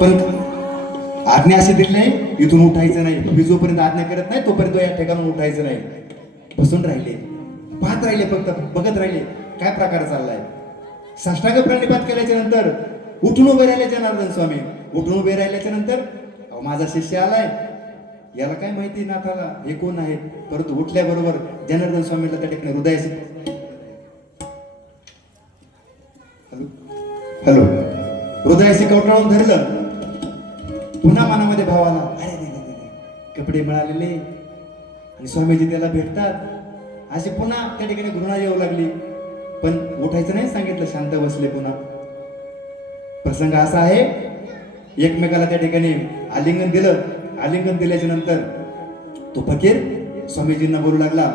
पण आज्ञा अशी दिली नाही, इथून उठायचं नाही. मी जोपर्यंत आज्ञा करत नाही तोपर्यंत या ठिकाणून उठायचं नाही. बसून राहिले, पाहत राहिले, फक्त बघत राहिले काय प्रकार चाललाय. साष्टांग प्रणिपात केल्याच्या नंतर उठून उभे राहिले जनार्दन स्वामी. उठून उभे राहिल्याच्या नंतर माझा शिष्य आलाय, याला काय माहिती नाथाला हे कोण आहेत. परंतु उठल्याबरोबर जनार्दन स्वामीला त्या ठिकाणी हृदयाशी हॅलो हृदयाशी कवटाळून धरलं. पुन्हा मनामध्ये भाव आला, अरे कपडे मिळालेले आणि स्वामीजी त्याला भेटतात, अशी पुन्हा त्या ठिकाणी घृणा येऊ लागली. पण उठायचं नाही सांगितलं, शांत बसले. पुन्हा प्रसंग असा आहे, एकमेकाला त्या ठिकाणी आलिंगन दिलं. आलिंगन दिल्याच्या नंतर तो फकीर स्वामीजींना बोलू लागला,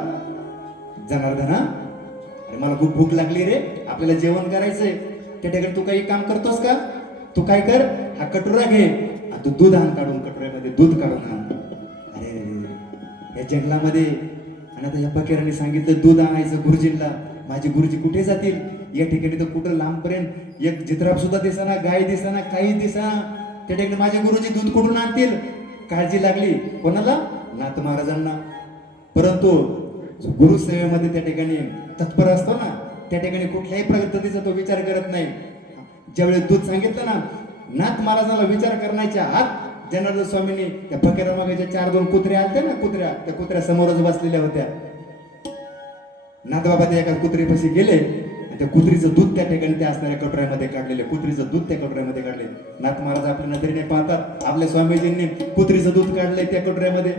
जनार्दना अरे मला खूप भूक लागली रे, आपल्याला जेवण करायचंय. त्या ठिकाणी तू काही काम करतोस का? तू काय कर, हा कटोरा घे आणि तू दूध आण, काढून कटोऱ्यामध्ये दूध काढून आण. अरे या जंगलामध्ये, आणि आता या फकीरांनी सांगितलं दूध आणायचं गुरुजींना. माझे गुरुजी कुठे जातील? या ठिकाणी तर कुठं लांबपर्यंत एक जित्राप सुद्धा दिसाना, गाय दिसाना, काहीच दिसाना. त्या ठिकाणी माझे गुरुजी दूध कुठून आणतील? काळजी लागली कोणाला? नाथ महाराजांना. परंतु गुरुसेवेमध्ये त्या ठिकाणी तत्पर असतो ना, त्या ठिकाणी कुठल्याही पद्धतीचा तो विचार करत नाही. ज्यावेळेस दूध सांगितलं ना, नाथ महाराजांना विचार करण्याच्या आत जनार्दन स्वामींनी त्या फकीरामागे 4-2 कुत्र्या आलत्या ना, कुत्र्या, त्या कुत्र्या समोरच बसलेल्या होत्या. नाथबाबा त्या एका कुत्रीपाशी गेले आणि त्या कुत्रीचं दूध त्या ठिकाणी त्या असणाऱ्या कटोऱ्यामध्ये काढलेले, कुत्रीचं दूध त्या कटोऱ्यामध्ये काढले. नाथ महाराज आपल्या नजरेने पाहतात, आपल्या स्वामीजींनी कुत्रीचं दूध काढलंय त्या कटोऱ्यामध्ये.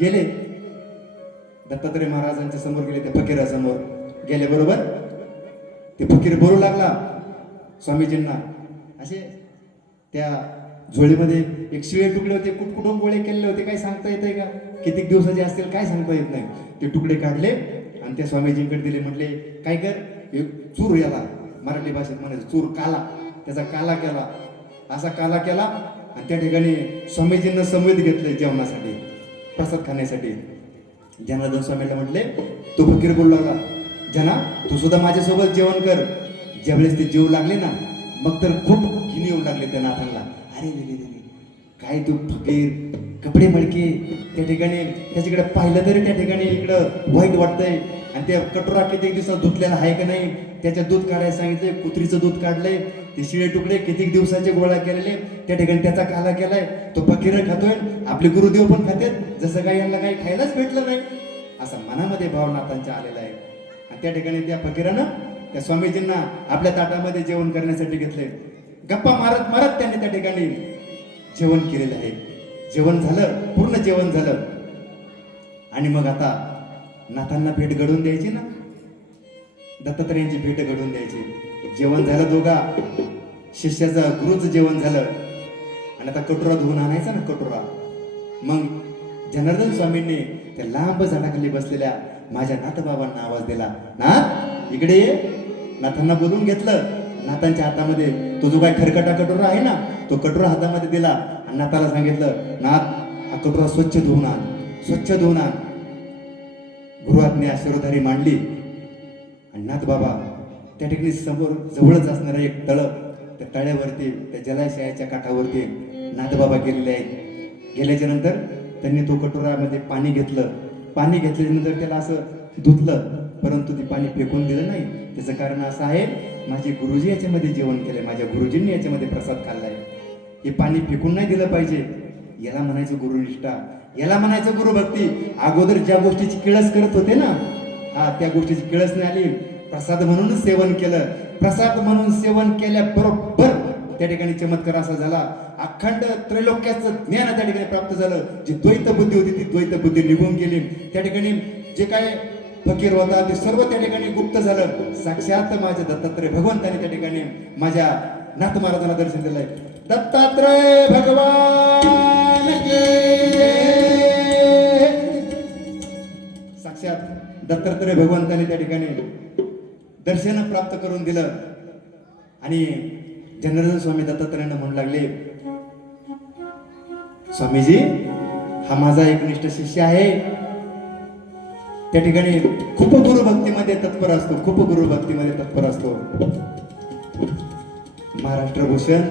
गेले दत्तात्रय महाराजांच्या समोर गेले, त्या फकीरासमोर गेले. बरोबर ते फकीर बोलू लागला स्वामीजींना, असे त्या झोळीमध्ये एक शिळे तुकडे होते, कुठकुठून गोळे केलेले होते, काही सांगता येतंय का? किती दिवसाचे असतील काय सांगता येत नाही. ते तुकडे काढले आणि त्या स्वामीजींकडे दिले. म्हटले काय कर, एक चूर, याला मराठी भाषेत म्हणायचं चूर, काला, त्याचा काला केला. असा काला केला आणि त्या ठिकाणी स्वामीजींना समेत घेतले जेवणासाठी, प्रसाद खाण्यासाठी. जनार्दन स्वामीला म्हटले, तो फकीर बोलू लागला, जना तू सुद्धा माझ्यासोबत जेवण कर. ज्यावेळेस ते जेवू लागले ना, मग तर खूप घिणी येऊ लागले त्या नाथांना. अरे काय तू फकीर, कपडे मळके, त्या ठिकाणी त्याच्याकडे पाहिलं तरी त्या ठिकाणी इकडं वाईट वाटतंय. आणि त्या कटोरा किती दिवसात धुतलेला आहे का नाही, त्याच्यात दूध काढायला सांगितलंय, कुत्रीचं दूध काढलंय, ते शिळे तुकडे किती दिवसाचे गोळा केलेले, त्या ठिकाणी त्याचा काला केलाय. तो फकीर खातोय, आपले गुरुदेव पण खातेत, जसं काही यांना काही खायलाच भेटलं नाही. असा मनामध्ये भाव नाथांच्या आलेला आहे. आणि त्या ठिकाणी त्या फकीरानं त्या स्वामीजींना आपल्या ताटामध्ये जेवण करण्यासाठी घेतले. गप्पा मारत मारत त्यांनी त्या ठिकाणी जेवण केलेलं आहे. जेवण झालं, पूर्ण जेवण झालं. आणि मग आता नाथांना भेट घडवून द्यायची ना, दत्तात्रयांची भेट घडवून द्यायची. जेवण झालं, दोघा शिष्याचं गुरुचं जेवण झालं. आणि आता कटोरा धुवून आणायचा ना, कटोरा. मग जनार्दन स्वामींनी त्या लांब झाडाखाली बसलेल्या माझ्या नाथबाबांना आवाज दिला, नाथ इकडे ये. नाथांना बोलून घेतलं. नाथांच्या हातामध्ये तो जो काय खरकटा कटोरा आहे ना, तो कटोरा हातामध्ये दिला आणि नाथाला सांगितलं, नाथ हा कटोरा स्वच्छ धुवून आण, स्वच्छ धुवून आण. गुरुआज्ञा शिरोधारी मांडली आणि नाथ बाबा त्या ठिकाणी समोर जवळच असणारं एक तळ, त्या तळ्यावरती, त्या जलाशयाच्या काठावरती नाथबाबा गेलेले आहेत. गेल्याच्या नंतर त्यांनी तो कटोरामध्ये पाणी घेतलं. पाणी घेतल्यानंतर त्याला असं धुतलं, परंतु ते पाणी फेकून दिलं नाही. त्याचं कारण असं आहे, माझे गुरुजी याच्यामध्ये जेवण केलंय, माझ्या गुरुजींनी याच्यामध्ये प्रसाद खाल्लाय. हे पाणी फेकून नाही दिलं पाहिजे. याला म्हणायचं गुरुनिष्ठा, याला म्हणायचं गुरुभक्ती. अगोदर ज्या गोष्टीची किळस करत होते ना, त्या गोष्टीची किळस नाही आली. प्रसाद म्हणूनच सेवन केलं. प्रसाद म्हणून सेवन केल्याबरोबर त्या ठिकाणी चमत्कार असा झाला, अखंड त्रैलोक्याचं ज्ञान त्या ठिकाणी प्राप्त झालं. जी द्वैत बुद्धी होती ती द्वैत बुद्धी निघून गेली. त्या ठिकाणी जे काय फकीर होता ते सर्व त्या ठिकाणी गुप्त झालं. साक्षात माझ्या दत्तात्रय भगवंताने त्या ठिकाणी माझ्या नाथ महाराजांना दर्शन दिलंय. दत्तात्रय भगवान की साक्षात दत्तात्रय भगवंताने त्या ठिकाणी दर्शन प्राप्त करून दिलं. आणि जनार्दन स्वामी दत्तात्रयांना म्हणू लागले, स्वामीजी हा माझा एकनिष्ठ शिष्य आहे. त्या ठिकाणी खूप गुरुभक्तीमध्ये तत्पर असतो, खूप गुरुभक्तीमध्ये तत्पर असतो. महाराष्ट्र भूषण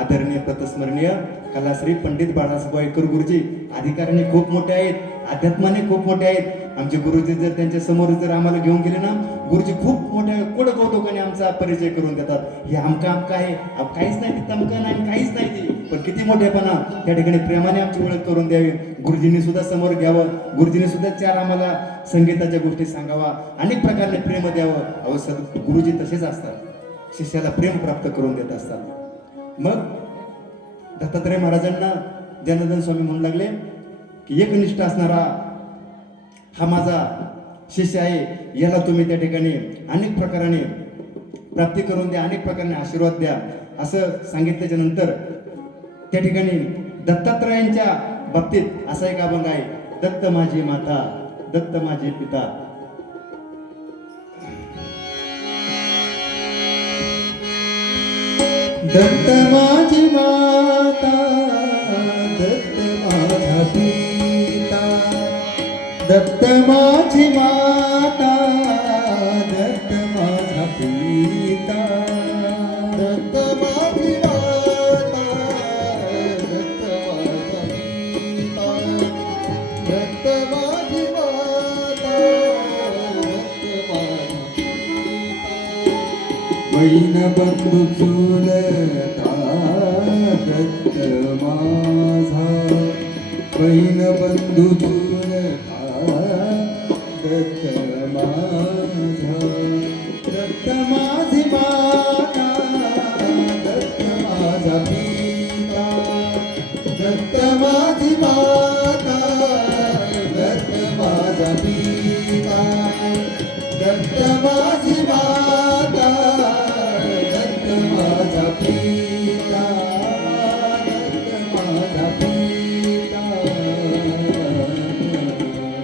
आदरणीय प्रतस्मरणीय कलाश्री पंडित बाळासाहेब वाईकर गुरुजी अधिकाराने खूप मोठे आहेत, अध्यात्माने खूप मोठे आहेत. आमचे गुरुजी जर त्यांच्या समोर जर आम्हाला घेऊन गेले ना, गुरुजी खूप मोठ्या कोड कौतुकाने आमचा परिचय करून देतात. हे आमका आहे, काहीच नाही ते तमकं नाही, काहीच नाही ते, पण किती मोठेपणा त्या ठिकाणी प्रेमाने आमची ओळख करून द्यावी. गुरुजींनी सुद्धा समोर घ्यावं, गुरुजींनी सुद्धा चार आम्हाला संगीताच्या गोष्टी सांगावा, अनेक प्रकारने प्रेम द्यावं. अवश्य गुरुजी तसेच असतात, शिष्याला प्रेम प्राप्त करून देत असतात. मग दत्तात्रय महाराजांना जनार्दन स्वामी म्हणू लागले की एकनिष्ठ असणारा हा माझा शिष्य आहे, याला तुम्ही त्या ठिकाणी अनेक प्रकाराने प्राप्ती करून द्या, अनेक प्रकारे आशीर्वाद द्या. असं सांगितल्याच्या नंतर त्या ठिकाणी दत्तात्रयांच्या बाबतीत असा एक अभंग आहे, दत्त माझी माता, दत्त माझे पिता. दत्त माझी माता, दत्त माझा पिता, दत्त माझी माता, दत्त माझा पिता, दत्त माझी माता, दत्त माझा पिता, दत्त माझी माता, दत्त माझा पिता. वैन बंधू चुलता दत्त माझा, वैन बंधू चुलता दत्त माझा, दत्त माझी माता, दत्त माझा पिता, दत्त माझी माता, दत्त माझा पिता, दत्त माझी माता, दत्त माझा पिता, दत्त माझा पिता.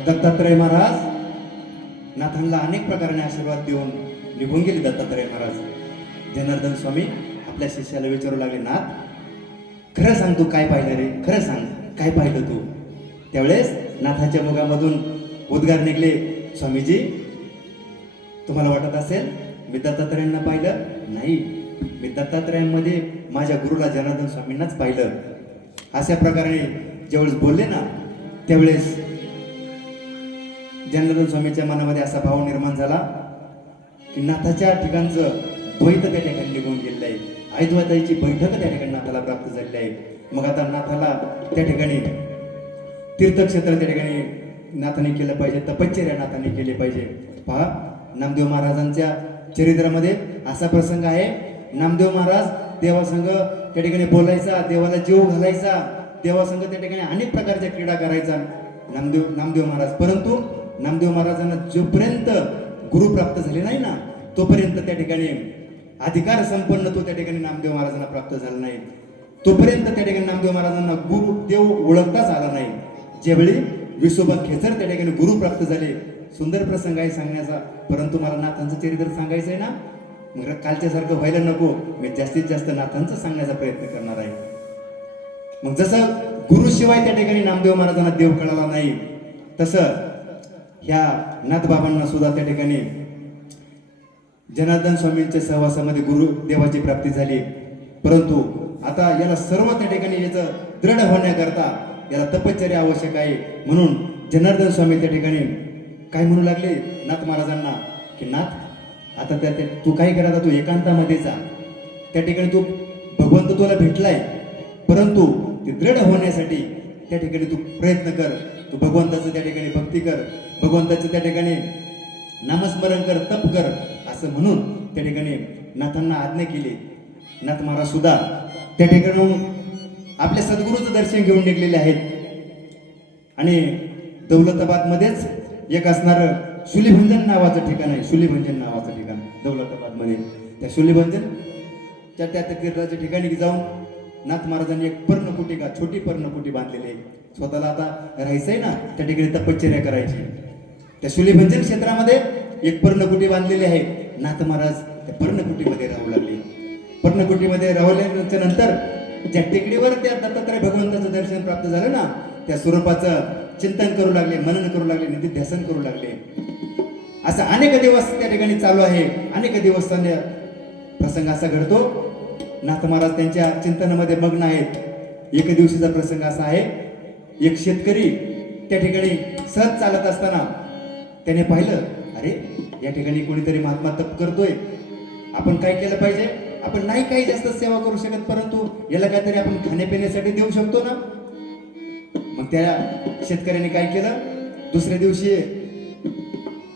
दत्तात्रय महाराज नाथांना अनेक प्रकाराने आशीर्वाद देऊन निघून गेले. दत्तात्रय महाराज जनार्दन स्वामी आपल्या शिष्याला विचारू लागले, नाथ खरं सांग, तू काय पाहिलं रे, खरं सांग काय पाहिलं तू. त्यावेळेस नाथाच्या मुखामधून उद्गार निघले, स्वामीजी तुम्हाला वाटत असेल मी दत्तात्रयांना पाहिलं नाही, मी दत्तात्रयांमध्ये माझ्या गुरुला जनार्दन स्वामींनाच पाहिलं. अशा प्रकारे ज्यावेळेस बोलले ना, त्यावेळेस जनार्दन स्वामीच्या मनामध्ये असा भाव निर्माण झाला की नाथाच्या ठिकाणचं द्वैत त्या ठिकाणी निघून गेलेलं आहे, अद्वैताची बैठक त्या ठिकाणी नाथाला प्राप्त झालेली आहे. मग आता नाथाला त्या ठिकाणी तीर्थक्षेत्र त्या ठिकाणी नाथाने केलं पाहिजे, तपश्चर्या नाथाने केली पाहिजे. पहा नामदेव महाराजांच्या चरित्रामध्ये असा प्रसंग आहे, नामदेव महाराज देवासंग त्या ठिकाणी बोलायचा, देवाला जीव घालायचा, देवासंग त्या ठिकाणी अनेक प्रकारच्या क्रीडा करायचा नामदेव महाराज. परंतु नामदेव महाराजांना जोपर्यंत गुरु प्राप्त झाले नाही ना, तोपर्यंत त्या ठिकाणी अधिकार संपन्न तो त्या ठिकाणी नामदेव महाराजांना प्राप्त झाला नाही. तोपर्यंत त्या ठिकाणी नामदेव महाराजांना गुरु देव ओळखताच आला नाही. ज्यावेळी विसोबा खेचर त्या ठिकाणी गुरु प्राप्त झाले, सुंदर प्रसंग आहे सांगण्याचा, परंतु मला नाथांचं चरित्र सांगायचं आहे ना, मग कालच्या सारखं व्हायला नको, मी जास्तीत जास्त नाथांचं सांगण्याचा प्रयत्न करणार आहे. मग जसं गुरुशिवाय त्या ठिकाणी नामदेव महाराजांना देव कळाला नाही, तसं ह्या नाथबाबांना सुद्धा त्या ठिकाणी जनार्दन स्वामींच्या सहवासामध्ये गुरु देवाची प्राप्ती झाली. परंतु आता याला सर्व त्या ठिकाणी याचं दृढ होण्याकरता याला तपश्चर्या आवश्यक आहे. म्हणून जनार्दन स्वामी त्या ठिकाणी काय म्हणू लागले नाथ महाराजांना की नाथ आता तू काय करा, तू एकांतामध्ये जा, त्या ठिकाणी तू भगवंत तुला भेटलाय, परंतु ते दृढ होण्यासाठी त्या ठिकाणी तू प्रयत्न कर, तू भगवंताचं त्या ठिकाणी भक्ती कर, भगवंताचं त्या ठिकाणी नामस्मरण कर, तप कर, असं म्हणून त्या ठिकाणी नाथांना आज्ञा केली. नाथ महाराज सुद्धा त्या ठिकाणी आपल्या सद्गुरूचं दर्शन घेऊन निघलेले आहेत. आणि दौलताबाद मध्येच एक असणार शुलीभंजन नावाचं ठिकाण आहे, शुलीभंजन नावाचं ठिकाण दौलताबाद मध्ये. त्या शुलीभंजनच्या त्या तीर्थाच्या ठिकाणी जाऊन नाथ महाराजांनी एक पर्णकुटिका, छोटी पर्णकुटी बांधलेली आहे. स्वतःला आता राहायचंय ना, त्या ठिकाणी तपश्चर्या करायची. त्या शुलीभंजन क्षेत्रामध्ये एक पर्णकुटी बांधलेली आहे. नाथ महाराज त्या पर्णकुटीमध्ये राहू लागले. पर्णकुटीमध्ये राहिल्याच्या नंतर ज्या टेकडीवर त्या दत्तात्रय भगवंताचं दर्शन प्राप्त झालं ना, त्या स्वरूपाचं चिंतन करू लागले, मनन करू लागले, निधिध्यासन करू लागले. असं अनेक दिवस त्या ठिकाणी चालू आहे. अनेक दिवसांनी प्रसंग असा घडतो नाथ महाराज त्यांच्या चिंतनामध्ये मग्न आहेत. एक दिवशीचा प्रसंग असा आहे, एक शेतकरी त्या ठिकाणी सहज चालत असताना त्याने पाहिलं, अरे या ठिकाणी कोणीतरी महात्मा तप करतोय, आपण काय केलं पाहिजे? आपण नाही काही जास्त सेवा करू शकत, परंतु याला काहीतरी आपण खाण्यापिण्यासाठी देऊ शकतो ना. मग त्या शेतकऱ्याने काय केलं, दुसऱ्या दिवशी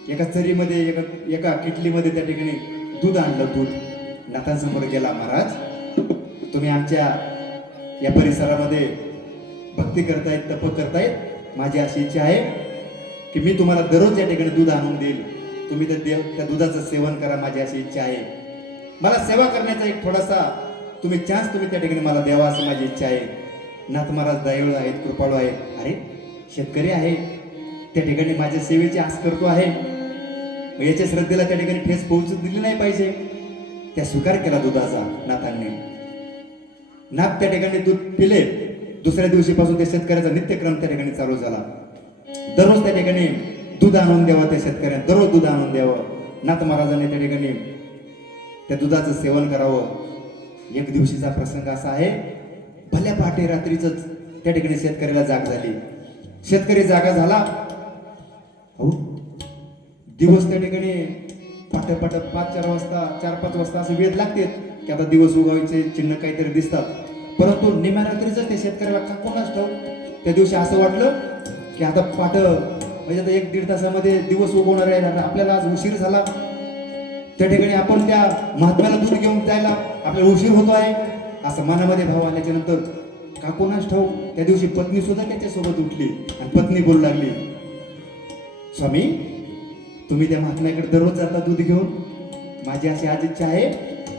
एका चरीमध्ये एका किटलीमध्ये त्या ठिकाणी दूध आणलं. दूध नाथांसमोर गेला. महाराज, तुम्ही आमच्या या परिसरामध्ये भक्ती करतायत, तप करतायत, माझी अशी इच्छा आहे की मी तुम्हाला दररोज या ठिकाणी दूध आणून देईल, तुम्ही त्या दुधाचं सेवन करा, माझी अशी इच्छा आहे. मला सेवा करण्याचा एक थोडासा तुम्ही चान्स तुम्ही त्या ठिकाणी मला द्यावा, असं माझी इच्छा आहे. नाथ महाराज दयाळू आहेत, कृपाळू आहेत. अरे शेतकरी आहे, त्या ठिकाणी माझ्या सेवेची आस करतो आहे, याच्या श्रद्धेला त्या ठिकाणी ठेस पोहोचू दिली नाही पाहिजे. त्या स्वीकार केला दुधाचा नाथांनी. नाथ त्या ठिकाणी दूध पिले. दुसऱ्या दिवशीपासून त्या शेतकऱ्याचा नित्यक्रम त्या ठिकाणी चालू झाला. दररोज त्या ठिकाणी दूध आणून द्यावं, त्या शेतकऱ्याने दररोज दूध आणून द्यावं. नाथ महाराजांनी त्या ठिकाणी त्या दुधाचं सेवन करावं. एक दिवशीचा प्रसंग असा आहे, भल्या पहाटे रात्रीच त्या ठिकाणी शेतकऱ्याला जाग झाली. शेतकरी जागा झाला. हो, दिवस त्या ठिकाणी पाठ 5-4 वाजता 4-5 वाजता असे वेध लागते की आता दिवस उगवायचे चिन्ह काहीतरी दिसतात. परंतु निम्या रात्रीच त्या शेतकऱ्याला का कोणाच ठाऊक त्या दिवशी असं वाटलं की आता पाठ म्हणजे आता 1-1.5 तासामध्ये दिवस उगवणार आहे, आपल्याला आज उशीर झाला. त्या ठिकाणी आपण त्या महात्म्याला दूध घेऊन जायला आपल्याला उशीर होतो आहे, असं मनामध्ये भाव आल्याच्या नंतर का कोणाच ठाऊक त्या दिवशी पत्नी सुद्धा त्याच्यासोबत उठली आणि पत्नी बोलू लागली, स्वामी तुम्ही त्या महात्म्याकडे दररोज जाता दूध घेऊन, माझी अशी आज इच्छा आहे,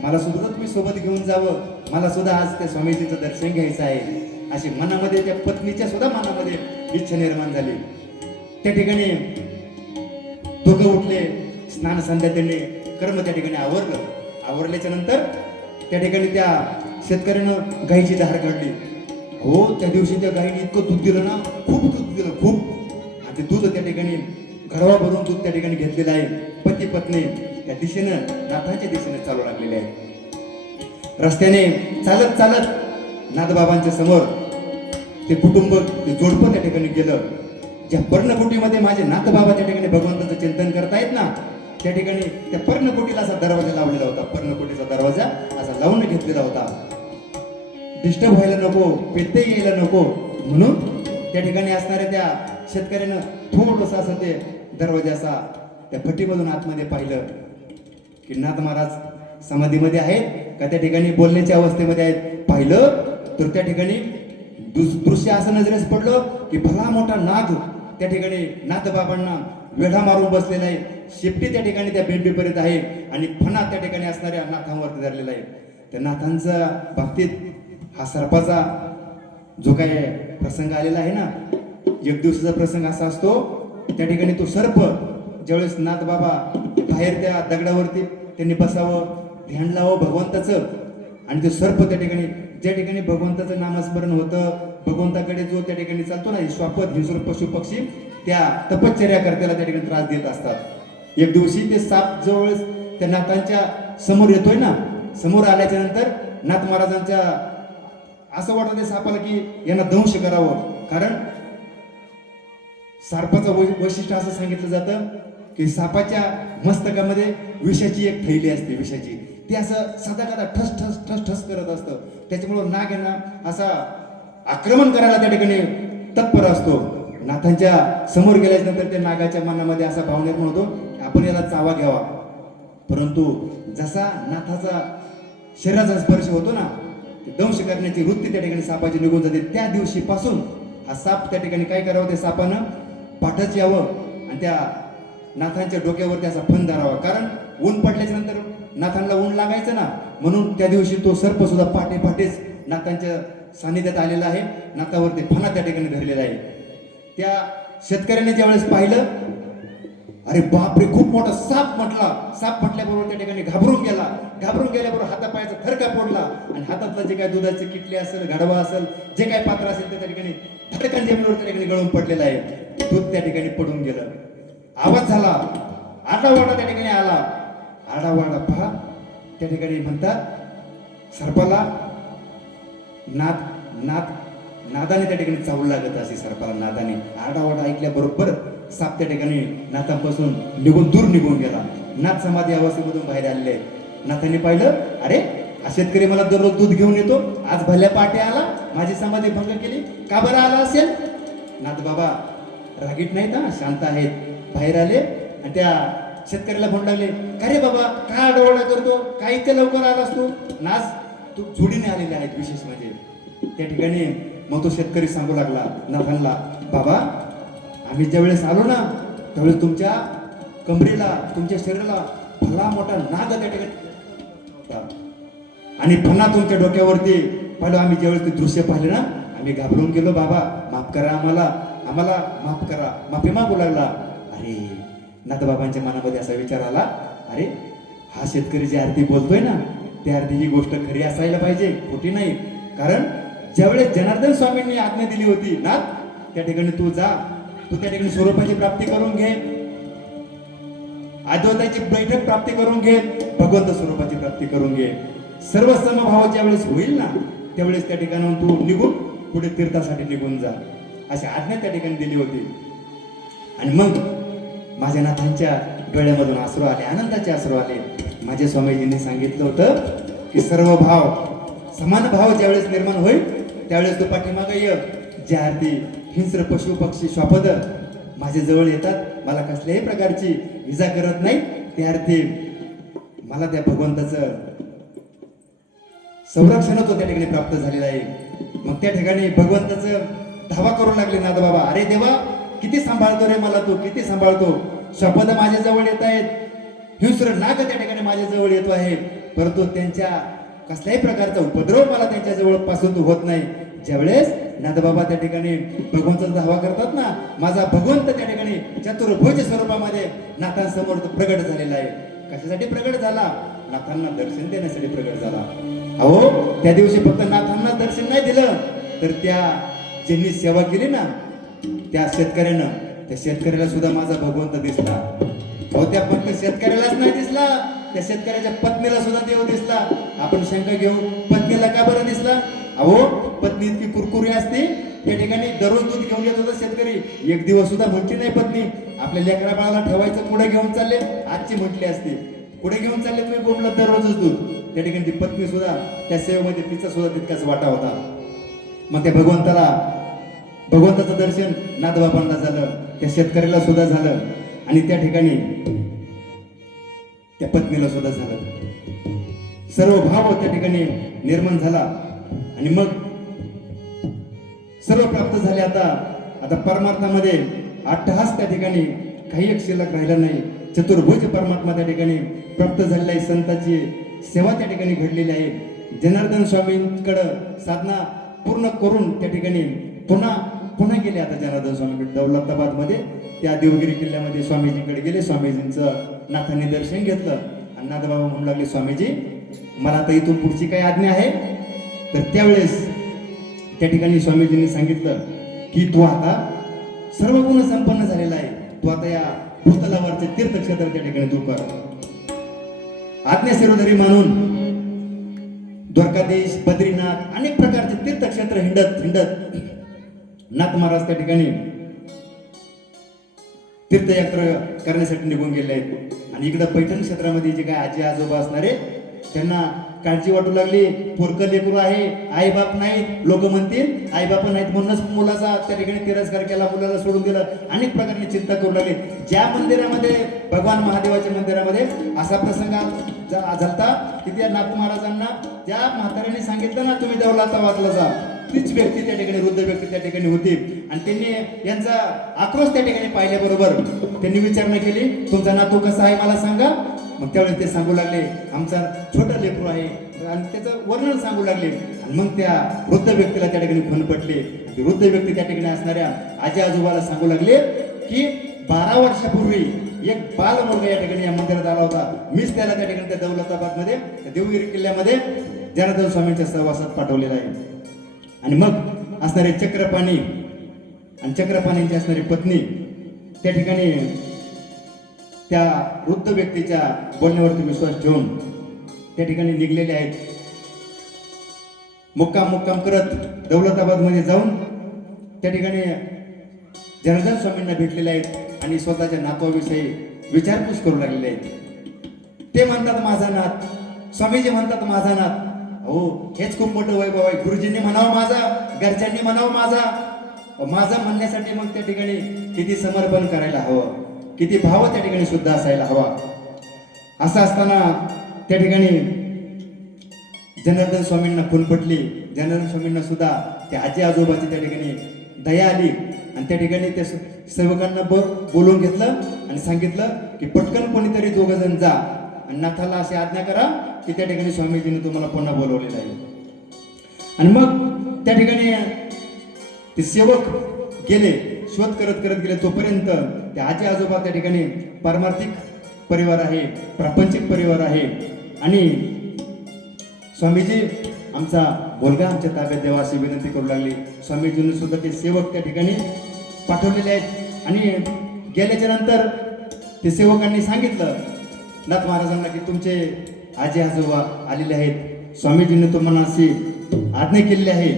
मला सुद्धा तुम्ही सोबत घेऊन जावं, मला सुद्धा आज त्या स्वामीजीचं दर्शन घ्यायचं आहे. अशी मनामध्ये त्या पत्नीच्या सुद्धा मनामध्ये इच्छा निर्माण झाली. त्या ठिकाणी दोघं उठले. स्नान संध्या त्यांनी कर्म त्या ठिकाणी आवरल्याच्या नंतर त्या ठिकाणी त्या शेतकऱ्यानं गाईची धार काढली. हो, त्या दिवशी त्या गाईने इतकं दूध दिलं ना, खूप दूध दिलं, खूप. आणि ते दूध त्या ठिकाणी घडवा भरून दूध त्या ठिकाणी घेतलेलं आहे. पती पत्नी त्या दिशेनं, नाथांच्या दिशेने चालू लागलेले आहे. रस्त्याने चालत चालत नाथबाबांच्या समोर ते कुटुंब, ते जोडपं त्या ठिकाणी गेलं. ज्या पर्णकुटीमध्ये माझे नाथबाबा त्या ठिकाणी भगवंताचं चिंतन करतायत ना, त्या ठिकाणी त्या पर्णकुटीला असा दरवाजा लावलेला होता. पर्णकुटीचा दरवाजा असा लावून घेतलेला होता. डिस्टर्ब व्हायला नको, पेते यायला नको म्हणून त्या ठिकाणी असणाऱ्या त्या शेतकऱ्यानं थोडंसं असं ते दरवाजा असा त्या फटीमधून आतमध्ये पाहिलं की नाथ महाराज समाधीमध्ये आहेत का त्या ठिकाणी बोलण्याच्या अवस्थेमध्ये आहेत. पाहिलं तर त्या ठिकाणी दृश्य असं नजरेस पडलं की भला मोठा नाग त्या ठिकाणी नाथबाबांना वेढा मारून बसलेला आहे. शेपटी त्या ठिकाणी त्या बेंबीपर्यंत आहे आणि फणा त्या ठिकाणी असणाऱ्या नाथांवरती धरलेला आहे. त्या नाथांच्या बाबतीत हा सर्पाचा जो काय प्रसंग आलेला आहे ना, एक दिवसाचा प्रसंग असा असतो. त्या ठिकाणी तो सर्प ज्यावेळेस नाथबाबा बाहेर त्या दगडावरती त्यांनी बसावं, ध्यान लावावं भगवंताचं, आणि ते सर्प त्या ठिकाणी ज्या ठिकाणी भगवंताचं नामस्मरण होतं, भगवंताकडे जो त्या ठिकाणी चालतो ना, श्वापद हिंसुर पशु पक्षी त्या तपश्चर्या करत्याला त्या ठिकाणी त्रास देत असतात. एक दिवशी ते साप जवळ त्या नाथांच्या समोर येतोय ना, समोर आल्याच्या नंतर नाथ महाराजांच्या असं वाटतं त्या सापाला की यांना दंश करावं. कारण सापाचं वैशिष्ट्य असं सांगितलं जातं की सापाच्या मस्तकामध्ये विषाची एक थैली असते, विषाची, ती असं सदा कदा ठस ठस ठस ठस करत असतं. त्याच्यामुळं नाग यांना असा आक्रमण करायला त्या ठिकाणी तत्पर असतो. नाथांच्या समोर गेल्याच्या नंतर त्या नागाच्या मनामध्ये असा भाव निर्माण होतो की आपण याला चावा घ्यावा. परंतु जसा नाथाचा शरीराचा स्पर्श होतो ना, दंश करण्याची वृत्ती त्या ठिकाणी सापाची निघून जाते. त्या दिवशीपासून हा साप त्या ठिकाणी काय करावं, त्या सापानं पाठच यावं आणि त्या नाथांच्या डोक्यावरती असा फण धरावा. कारण ऊन पडल्याच्या नंतर नाथांना ऊन लागायचं ना, म्हणून त्या दिवशी तो सर्प सुद्धा पहाटेच नाथांच्या सानिध्यात आलेला आहे. नाथावरती फणा त्या ठिकाणी धरलेला आहे. त्या शेतकऱ्याने ज्यावेळेस पाहिलं, अरे बापरे, खूप मोठा साप म्हटला. साप म्हटल्याबरोबर त्या ठिकाणी घाबरून गेल्याबरोबर हातापायाचा थरका फोडला आणि हातातलं जे काय दुधाचे किटली असेल, गाढवा असेल, जे काय पात्र असेल ते त्या ठिकाणी धडकन जमिनीवर त्या ठिकाणी गळून पडलेलं आहे. दूध त्या ठिकाणी पडून गेलं. आवाज झाला, आडावाडा त्या ठिकाणी आला. आडावाडा पहा त्या ठिकाणी म्हणतात सर्पाला नाद नाद नादाने त्या ठिकाणी चावू लागत असे सर्पाला नादाने आरडाओरडा ऐकल्याबरोबर साप त्या ठिकाणी नाथांपासून दूर निघून गेला. नाथ समाधी अवस्थेमधून बाहेर आलेले आहेत. नाथांनी पाहिलं, अरे हा शेतकरी मला दररोज दूध घेऊन येतो, आज भल्या पाटे आला, माझी समाधी भंग केली, का बरं आला असेल? नाथ बाबा रागीट नाहीत हा, शांत आहेत. बाहेर आले आणि त्या शेतकऱ्याला म्हणू लागले, का रे बाबा काय आरडाओरडा करतो, काय इतक्या लवकर आलास तू? नाच तू जोडीने आलेले आहेत. विशेष म्हणजे त्या ठिकाणी मग तो शेतकरी सांगू लागला नाथांना, बाबा आम्ही ज्यावेळेस आलो ना त्यावेळेस तुमच्या कमरेला तुमच्या शरीराला भला मोठा नाग त्या ठिकाणी होता आणि पुन्हा तुमच्या डोक्यावरती पाहिलं. आम्ही ज्यावेळेस ते दृश्य पाहिले ना आम्ही घाबरून गेलो. बाबा माफ करा, आम्हाला माफ करा. माफी मागू लागला. अरे नाथबाबांच्या मनामध्ये असा विचार आला, अरे हा शेतकरी जी आरती बोलतोय ना त्या आरती ही गोष्ट खरी असायला पाहिजे, खोटी नाही. कारण ज्यावेळेस जनार्दन स्वामींनी आज्ञा दिली होती नाथ त्या ठिकाणी तू जा, तू त्या ठिकाणी स्वरूपाची प्राप्ती करून घे, अद्वैताची बैठक प्राप्ती करून घे, भगवंत स्वरूपाची प्राप्ती करून घे. सर्व समभाव ज्या वेळेस होईल ना त्यावेळेस त्या ठिकाणाहून तू निघून पुढे तीर्थासाठी निघून जा, अशी आज्ञा त्या ठिकाणी दिली होती. आणि मग माझ्या नाथांच्या डोळ्यामधून अश्रू आले, आनंदाचे अश्रू आले. माझ्या स्वामीजींनी सांगितलं होतं की सर्व भाव समान भाव ज्यावेळेस निर्माण होईल त्यावेळेस तू पाठीमागे ये. ज्या आरती हिंस्र पशु पक्षी श्वापद माझ्या जवळ येतात, मला कसल्याही प्रकारची इजा करत नाही, त्या आरती मला त्या भगवंताचं संरक्षण तो त्या ठिकाणी प्राप्त झालेलं आहे. मग त्या ठिकाणी भगवंताचं धावा करू लागले नाथ बाबा, अरे देवा किती सांभाळतो रे मला तू, किती सांभाळतो. श्वापद माझ्या जवळ येत आहेत, हिंस्र नाग त्या ठिकाणी माझ्या जवळ येतो आहे, परंतु त्यांच्या कसल्याही प्रकारचा उपद्रव मला त्यांच्या जवळ पासून होत नाही. ज्यावेळेस नाथबाबा त्या ठिकाणी भगवंताचा धावा करतात ना, माझा भगवंत त्या ठिकाणी चतुर्भुज स्वरूपामध्ये नाथांसमोर प्रगट झालेला आहे. कशासाठी प्रगट झाला? नाथांना दर्शन देण्यासाठी प्रगट झाला. अहो त्या दिवशी फक्त नाथांना दर्शन नाही दिलं तर त्या ज्यांनी सेवा केली ना त्या शेतकऱ्याला सुद्धा माझा भगवंत दिसला. अहो त्या फक्त शेतकऱ्यालाच नाही दिसला, त्या शेतकऱ्याच्या पत्नीला सुद्धा देव दिसला. आपण शंका घेऊ, पत्नीला का बरं दिसला? अहो पत्नी इतकी कुरकुरी असते, त्या ठिकाणी दररोज दूध घेऊन येत होता शेतकरी. एक दिवस सुद्धा म्हटली नाही पत्नी आपल्या लेकरा बाळाला ठेवायचं कुठे घेऊन चालले, आजची म्हटली असते कुठे घेऊन चालले तुम्ही बोंबला दररोजच दूध. त्या ठिकाणी ती पत्नी सुद्धा त्या सेवेमध्ये तिचा सुद्धा तितकाच वाटा होता. मग त्या भगवंताचं दर्शन नाथबाबांना झालं, त्या शेतकऱ्याला सुद्धा झालं आणि त्या ठिकाणी त्या पत्नीला सुद्धा झालं. सर्व भाव त्या ठिकाणी निर्माण झाला आणि मग सर्व प्राप्त झाले. आता परमार्थामध्ये अट्टहास त्या ठिकाणी काही एक शिल्लक राहिला नाही. चतुर्भुज परमात्मा त्या ठिकाणी प्राप्त झालेला आहे. संतांची सेवा त्या ठिकाणी घडलेली आहे. जनार्दन स्वामींकडं साधना पूर्ण करून त्या ठिकाणी पुन्हा गेले. आता जनार्दन स्वामीकडे दौलताबाद मध्ये त्या देवगिरी किल्ल्यामध्ये स्वामीजींकडे गेले. स्वामीजींचं नाथांनी दर्शन घेतलं आणि नाथबाबा म्हणू लागले, स्वामीजी मला आता इथून पुढची काही आज्ञा आहे? तर त्यावेळेस त्या ठिकाणी स्वामीजींनी सांगितलं की तू आता सर्व गुण संपन्न झालेला आहे, तू आता या भूतलावरचे तीर्थक्षेत्र त्या ठिकाणी तू कर. आज्ञा शिरोधरी मानून द्वारकाधीश, बद्रीनाथ अनेक प्रकारचे तीर्थक्षेत्र हिंडत नाथ महाराज त्या ठिकाणी तीर्थयात्रा करण्यासाठी निघून गेले आहेत. आणि इकडं पैठण क्षेत्रामध्ये जे काय आजी आजोबा असणारे त्यांना काळजी वाटू लागली. पोरकं लेकरू आहे, आईबाप नाहीत, लोक म्हणतील आईबाप नाहीत म्हणूनच मुलाचा त्या ठिकाणी तिरस्कार केला, मुलाला सोडून दिलं, अनेक प्रकारची चिंता करू लागली. ज्या मंदिरामध्ये भगवान महादेवाच्या मंदिरामध्ये असा प्रसंग झालता की त्या नाथ महाराजांना त्या म्हाताऱ्याने सांगितलं ना तुम्ही दौलता वाचला जा, तीच व्यक्ती त्या ठिकाणी वृद्ध व्यक्ती त्या ठिकाणी होती. आणि त्यांनी यांचा आक्रोश त्या ठिकाणी पाहिल्याबरोबर त्यांनी विचारणा केली, तुमचा नातू कसा आहे मला सांगा. मग त्यावेळेस ते सांगू लागले आमचा छोटा लेकरू आहे आणि त्याचं वर्णन सांगू लागले. आणि मग त्या वृद्ध व्यक्तीला त्या ठिकाणी खून पटले. ती वृद्ध व्यक्ती त्या ठिकाणी असणाऱ्या आजी आजोबाला सांगू लागले की 12 वर्षापूर्वी एक बाल मुलगा या ठिकाणी या मंदिरात आला होता, मीच त्याला त्या ठिकाणी त्या दौलताबाद मध्ये देवगिरी किल्ल्यामध्ये जनार्दन स्वामींच्या सहवासात पाठवलेला आहे. आणि मग असणारे चक्रपाणी आणि चक्रपाणींची असणारी पत्नी त्या ठिकाणी त्या वृद्ध व्यक्तीच्या बोलण्यावरती विश्वास ठेवून त्या ठिकाणी निघलेले आहेत. मुक्काम करत दौलताबाद मध्ये जाऊन त्या ठिकाणी जनार्दन स्वामींना भेटलेले आहेत आणि स्वतःच्या नातवाविषयी विचारपूस करू लागलेले आहेत. ते म्हणतात माझा नात, स्वामीजी म्हणतात माझा नात. हो, हेच खूप मोठं वैभव आहे. गुरुजींनी म्हणावं माझा, घरच्यांनी म्हणावं माझा म्हणण्यासाठी मग त्या ठिकाणी किती समर्पण करायला हवं, किती भाव त्या ठिकाणी शुद्ध असायला हवा. असं असताना त्या ठिकाणी जनार्दन स्वामींना खून पटली. जनार्दन स्वामींना सुद्धा त्या आजी आजोबाची त्या ठिकाणी दया आली आणि त्या ठिकाणी त्या सेवकांना बोलवून घेतलं आणि सांगितलं की पटकन कोणीतरी दोघं जण जा आणि नाथाला अशी आज्ञा करा की त्या ठिकाणी स्वामीजीने तुम्हाला पुन्हा बोलवलेलं आहे. आणि मग त्या ठिकाणी ते सेवक गेले, शोध करत गेले. तोपर्यंत ते आजी आजोबा त्या ठिकाणी पारमार्थिक परिवार आहे, प्रापंचिक परिवार आहे आणि स्वामीजी आमचा मुलगा आमच्या ताब्यात द्यावा अशी विनंती करू लागली. स्वामीजींनी सुद्धा ते सेवक त्या ठिकाणी पाठवलेले आहेत आणि गेल्याच्या नंतर ते सेवकांनी सांगितलं नाथ महाराजांना की तुमचे आजी आजोबा आलेले आहेत. स्वामीजींनी तुम्हाला अशी आज्ञा केलेली आहे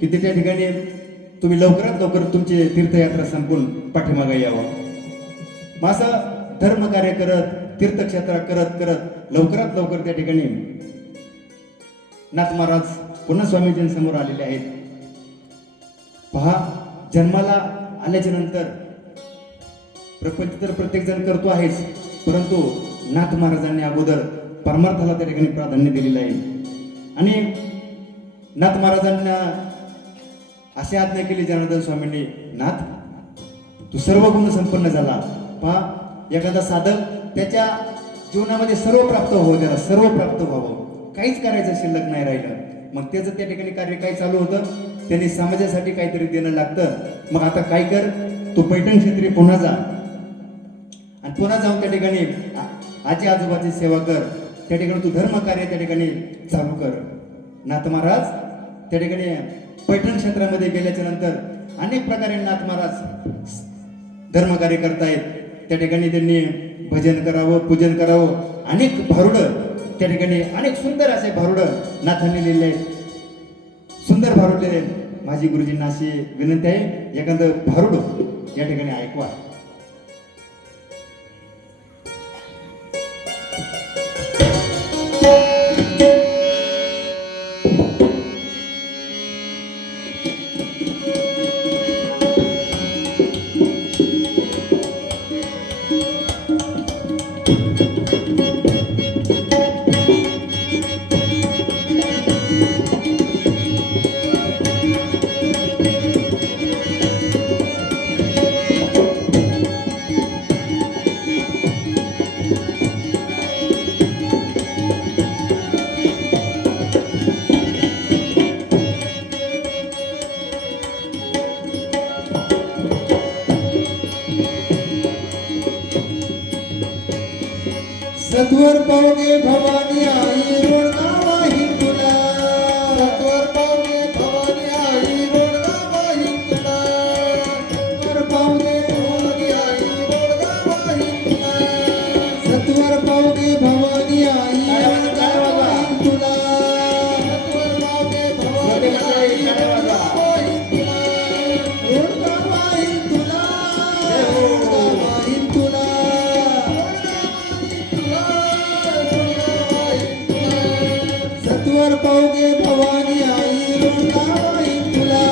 की ते त्या ठिकाणी तुम्ही लवकरात लवकर तुमची तीर्थयात्रा संपून पाठीमागे यावं. मग असं धर्मकार्य करत तीर्थक्षेत्र करत लवकरात लवकर त्या ठिकाणी नाथ महाराज पुन्हा स्वामीजींसमोर आलेले आहेत. पहा, जन्माला आल्याच्या नंतर प्रपंच तर प्रत्येक जण करतो आहेच, परंतु नाथ महाराजांनी अगोदर परमार्थाला त्या ठिकाणी प्राधान्य दिलेलं आहे. आणि नाथ महाराजांना अशी आज्ञा केली जनार्दन स्वामींनी, नाथ तू सर्व गुण संपन्न झाला. पहा, एखादा साधक त्याच्या जीवनामध्ये सर्व प्राप्त व्हावं, त्याला सर्व प्राप्त व्हावं, काहीच करायचं शिल्लक नाही राहिलं. मग त्याचं त्या ठिकाणी कार्य काय चालू होतं, त्यांनी समाजासाठी काहीतरी देणं लागतं. मग आता काय कर, तू पैठण क्षेत्री पुन्हा जा आणि पुन्हा जाऊन त्या ठिकाणी आजी आजोबाची सेवा कर. त्या ठिकाणी तू धर्म कार्य त्या ठिकाणी चालू कर. नाथ महाराज त्या ठिकाणी पैठण क्षेत्रामध्ये गेल्याच्या नंतर अनेक प्रकारे नाथ महाराज धर्मकार्य करतायत. त्या ठिकाणी त्यांनी भजन करावं, पूजन करावं. अनेक भारुडं त्या ठिकाणी, अनेक सुंदर असे भारुडं नाथांनी लिहिले आहेत, सुंदर भारुड लिहिले. माझी गुरुजींना अशी विनंती आहे, एखादं भारुड या ठिकाणी ऐकवा. सत्वर पावगे भवानी आई रोडगावाही तुला, सत्वर पावगे भवानी आई रोडगावाही तुला, सत्वर पावगे भवानी आई रोडगावाही तुला, सत्वर पावगे भवानी आई रोडगावाही तुला, सत्वर पावगे भवानी आई रोडगावाही तुला, रोडगावाही तुला, रोडगावाही तुला. सत्वर पावगे भवानी आई रोडगावाही तुला,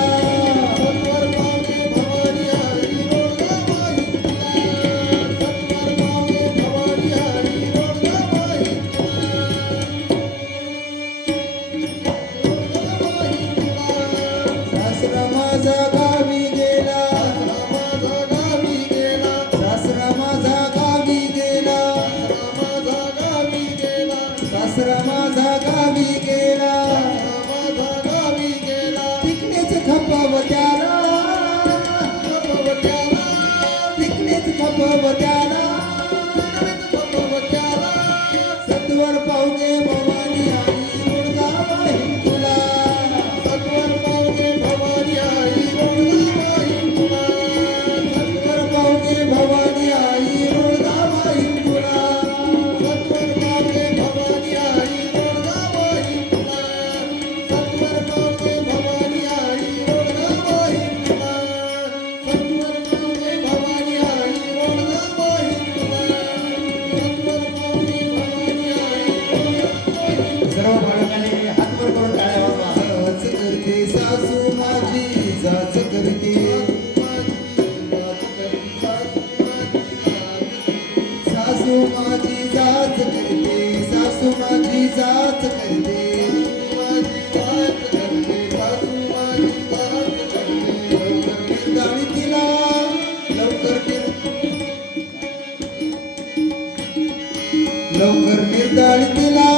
सत्वर पावगे भवानी आई रोडगावाही तुला, सत्वर पावगे भवानी आई रोडगावाही तुला. सासरा माझा गावी गेला, सासरा माझा गावी गेला, सासरा माझा गावी गेला, सासरा माझा गावी गेला, सासरा माझा गावी गेला, माझा गावी गेला. तिकडेच खपवत्याला, खपवत्याला, तिकडेच खपवत्याला, खपवत्याला. सत्वर पावगे भवानी आई रोडगावाही तुला, सत्वर पावगे भवानी आई रोडगावाही तुला, सत्वर पावगे भवानी आई रोडगावाही तुला, सत्वर पावगे भवानी आई रोडगावाही तुला, सत्वर सासू माझी जाच करते सासू माझी जाच करते सासू माझी जाच करते निर्दाळी तिला लवकर निर्दाळी तिला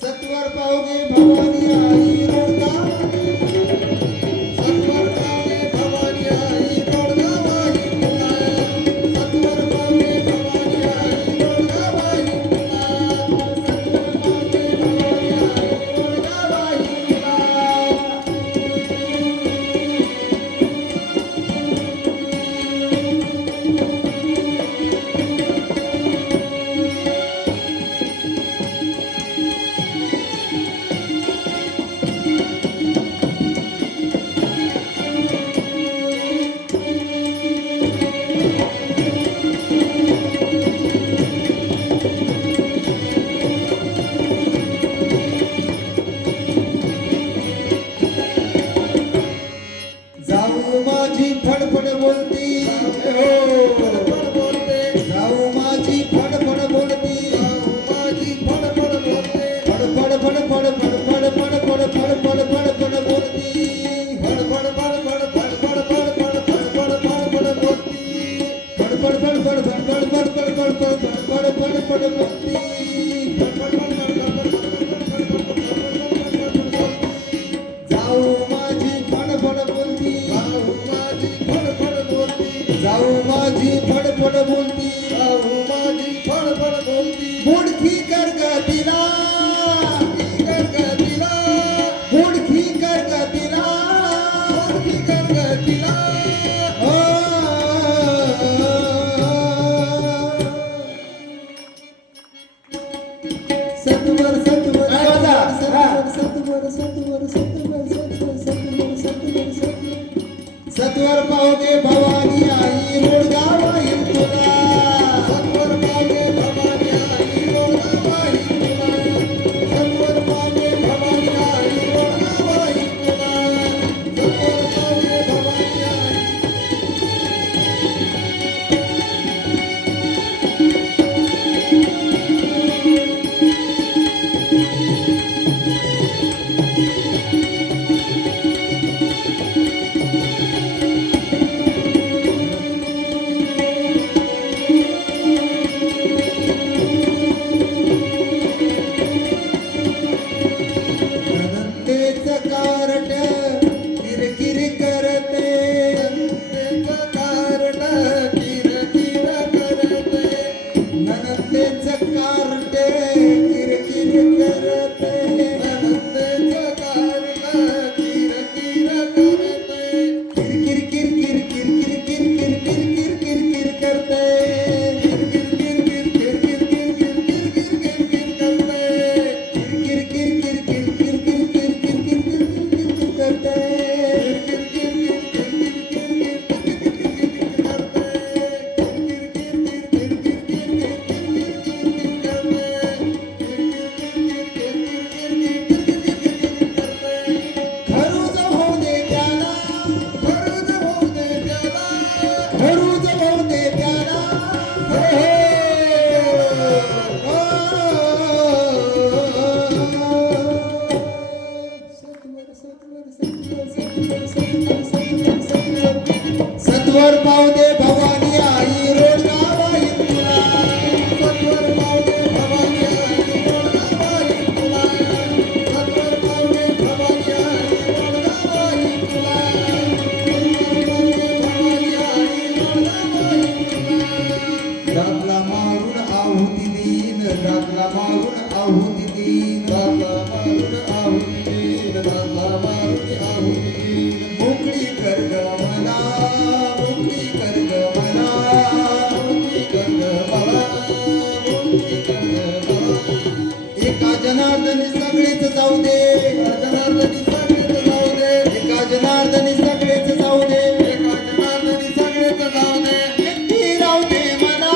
सत्वर पावगे भवानी आई रोडगा सत्वर पावगे भवानी आई रोडगा बाई तुला सत्वर पावगे भवानी आई रोडगा बाई तुला सत्वर पावगे भवानी आई रोडगा बाई तुला जाऊ माझी फडफड बोलती जाऊ माझी फडफड बोलती फडफड फडफड फडफड फडफड फडफड फडफड बोलती फडफड फडफड फडफड फडफड फडफड फडफड बोलती फडफड फडफड फडफड फडफड फडफड फडफड बोलती जाऊ माझी फडफड बोलती जाऊ माझी फडफड बोलती बुडकी कर ग तिला बुडकी कर ग तिला आ. सत्वर सत्वर सत्वर सत्वर सत्वर सत्वर पावगे भवानी आई रोडगा बाई तुला सत्वर पावगे भवानी आई रोडगा बाई तुला सत्वर पावगे भवानी आई रोडगा बाई तुला सत्वर पावगे भवानी आई नंदेचं कारट किरकिर करते नंदेचं कारट किरकिर करते नंदेचं कारट किरकिर करते नंदेचं कारट किरकिर करते किरकिर किरकिर किरकिर किरकिर किरकिर किरकिर करते किरकिर किरकिर किरकिर किरकिर किरकिर करते किरकिर किरकिर किरकिर सत्वर पावदे भवानी आई रोडगा बाई तुला सत्वर पावदे भवानी आई रोडगा बाई तुला सत्वर पावदे भवानी आई रोडगा बाई तुला सत्वर पावदे भवानी आई रोडगा बाई तुला रातला मारून आहुती देईन रातला मारून आहुती देईन रातला मारून आहुती देईन रातला मारून आहुती देईन मोकळी कर ग मला मोकळी कर ग मला मोकळी कर ग मला मोकळी कर ग मला एका जनार्दनी सगळेच जाऊ दे एका जनार्दनी सगळेच जाऊ दे एका जनार्दनी सगळेच जाऊ दे एका जनार्दनी सगळेच जाऊ दे एकटी राहू दे मला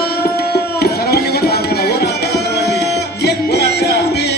सर्वांनी वर हात करा वर हात करा सर्वांनी एकटी राहू दे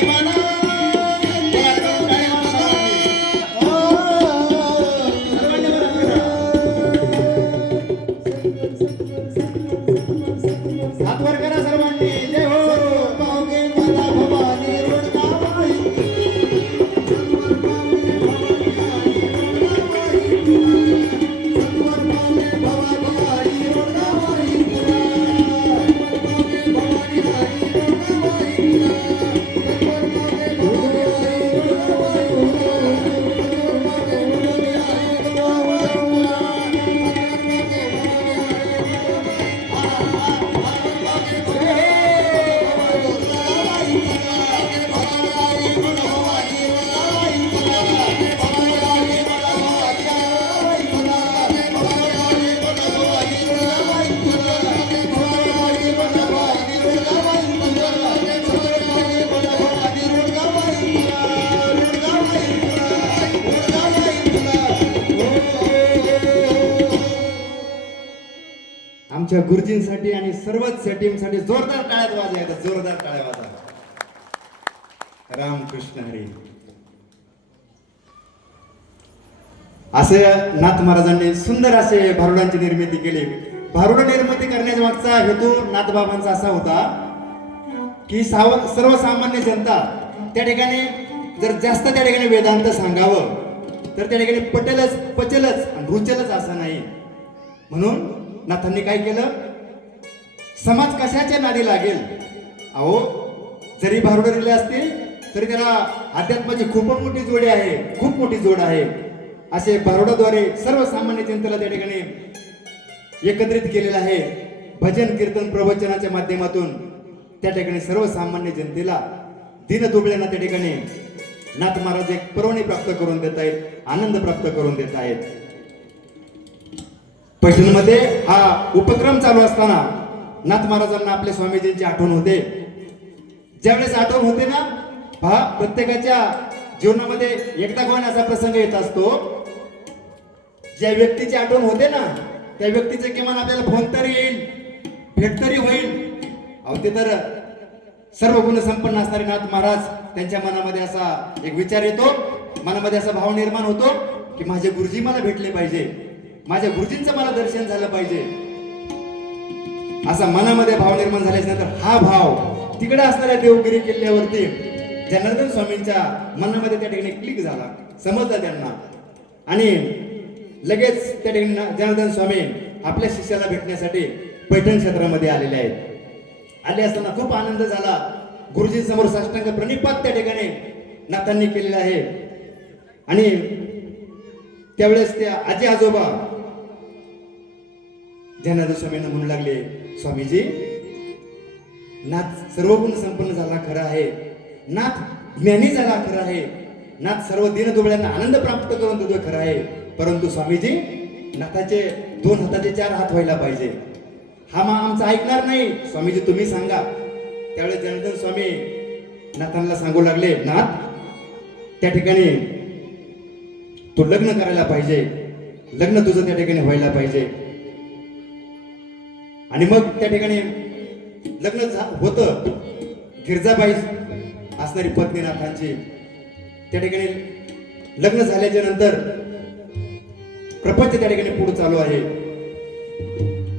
आमच्या गुरुजींसाठी आणि सर्वच टीमसाठी जोरदार टाळ्यात वाजा एकदा जोरदार टाळ्या वाजा. रामकृष्ण हरी. असे नाथ महाराजांनी सुंदर असे भारुडांची निर्मिती केली. भारुड निर्मिती करण्याच्या मागचा हेतू नाथबाबांचा असा होता की सर्वसामान्य जनता त्या ठिकाणी जर जास्त त्या ठिकाणी वेदांत सांगावं तर त्या ठिकाणी पचलच आणि रुचलच असं नाही. म्हणून नाथांनी काय केलं, समाज कशाच्या नादी लागेल. अहो जरी भारुड दिले असतील तरी त्याला अध्यात्माची खूप मोठी जोड आहे, खूप मोठी जोड आहे. असे भारुडाद्वारे सर्वसामान्य जनतेला त्या ठिकाणी एकत्रित केलेलं आहे. भजन कीर्तन प्रवचनाच्या माध्यमातून त्या ठिकाणी सर्वसामान्य जनतेला दीनदुबळ्यांना त्या ठिकाणी नाथ महाराज एक पर्वणी प्राप्त करून देत आहेत, आनंद प्राप्त करून देत आहेत. पैठणमध्ये हा उपक्रम चालू असताना नाथ महाराजांना आपल्या स्वामीजींची आठवण होते. ज्यावेळेस आठवण होते ना, पहा प्रत्येकाच्या जीवनामध्ये एकदा कोण असा प्रसंग येत असतो, ज्या व्यक्तीची आठवण होते ना त्या व्यक्तीचे किमान आपल्याला फोन तरी येईल, भेट तरी होईल. अहो ते तर सर्व गुण संपन्न असणारे नाथ महाराज, त्यांच्या मनामध्ये असा एक विचार येतो, मनामध्ये असा भाव निर्माण होतो की माझे गुरुजी मला भेटले पाहिजे, माझ्या गुरुजींचं मला दर्शन झालं पाहिजे. असा मनामध्ये भाव निर्माण झाल्याच्या नंतर हा भाव तिकडे असणाऱ्या देवगिरी किल्ल्यावरती जनार्दन स्वामींच्या मनामध्ये त्या ठिकाणी क्लिक झाला, समजला त्यांना. आणि लगेच त्या ठिकाणी जनार्दन स्वामी आपल्या शिष्याला भेटण्यासाठी पैठण क्षेत्रामध्ये आलेले आहेत. आले असताना खूप आनंद झाला. गुरुजींसमोर साष्टांग प्रणिपात त्या ठिकाणी नाथांनी केलेला आहे. आणि त्यावेळेस त्या आजी आजोबा जनार्दन स्वामींना म्हणू लागले, स्वामीजी नाथ सर्व गुण संपन्न झाला खरं आहे, नाथ ज्ञानी झाला खरं आहे, नाथ सर्व दीनदुबळ्यांना आनंद प्राप्त करून देतो खरं आहे, परंतु स्वामीजी नाथाचे 2 हाताचे 4 हात व्हायला पाहिजे. हा आमचा ऐकणार नाही, स्वामीजी तुम्ही सांगा. त्यावेळेस जनार्दन स्वामी नाथांना सांगू लागले, नाथ त्या ठिकाणी तू लग्न करायला पाहिजे, लग्न तुझं त्या ठिकाणी व्हायला पाहिजे. आणि मग त्या ठिकाणी लग्न होतं. गिरजाबाई असणारी पत्नी नाथांची, त्या ठिकाणी लग्न झाल्याच्या नंतर प्रपंच त्या ठिकाणी पुढे चालू आहे.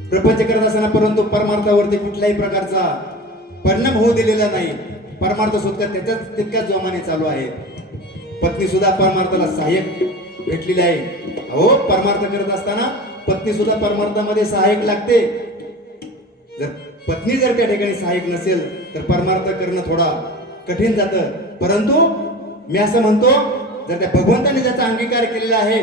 प्रपंच करत असताना परंतु परमार्थावरती कुठल्याही प्रकारचा परिणाम होऊ दिलेला नाही. परमार्थ सुद्धा त्याच्याच तितक्याच जोमाने चालू आहे. पत्नी सुद्धा परमार्थाला सहाय्यक भेटलेली आहे. अहो परमार्थ करत असताना पत्नी सुद्धा परमार्थामध्ये सहाय्यक लागते. जर पत्नी जर त्या ठिकाणी सहाय्यक नसेल तर परमार्थ करणं थोडा कठीण जातं. परंतु मी असं म्हणतो, जर त्या भगवंताने ज्याचा अंगीकार केलेला आहे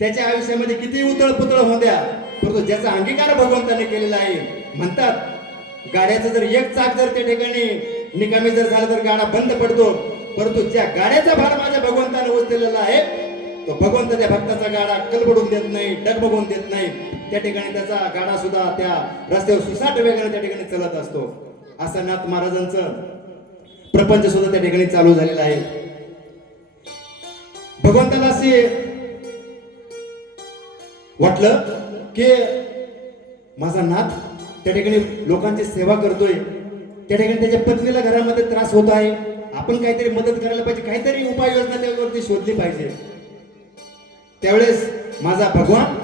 त्याच्या आयुष्यामध्ये किती उतळ पुतळ होऊ द्या, परंतु ज्याचा अंगीकार भगवंताने केलेला आहे, म्हणतात गाड्याचं जर एक चाक जर त्या ठिकाणी निकामी जर झालं तर गाडा बंद पडतो, परंतु ज्या गाड्याचा भार माझ्या भगवंताने उचललेला आहे तो भगवंत त्या भक्ताचा गाडा कलबडून देत नाही, डगमगून देत नाही. त्या ठिकाणी त्याचा गाडा सुद्धा त्या रस्त्यावर सुसाट वेगाने त्या ठिकाणी चलत असतो. असं नाथ महाराजांचं प्रपंच सुद्धा त्या ठिकाणी चालू झालेला आहे. भगवंताला असे वाटलं की माझा नाथ त्या ठिकाणी लोकांची सेवा करतोय, त्या ठिकाणी त्याच्या पत्नीला घरामध्ये त्रास होत आहे, आपण काहीतरी मदत करायला पाहिजे, काहीतरी उपाययोजना त्यावरती शोधली पाहिजे. त्यावेळेस माझा भगवान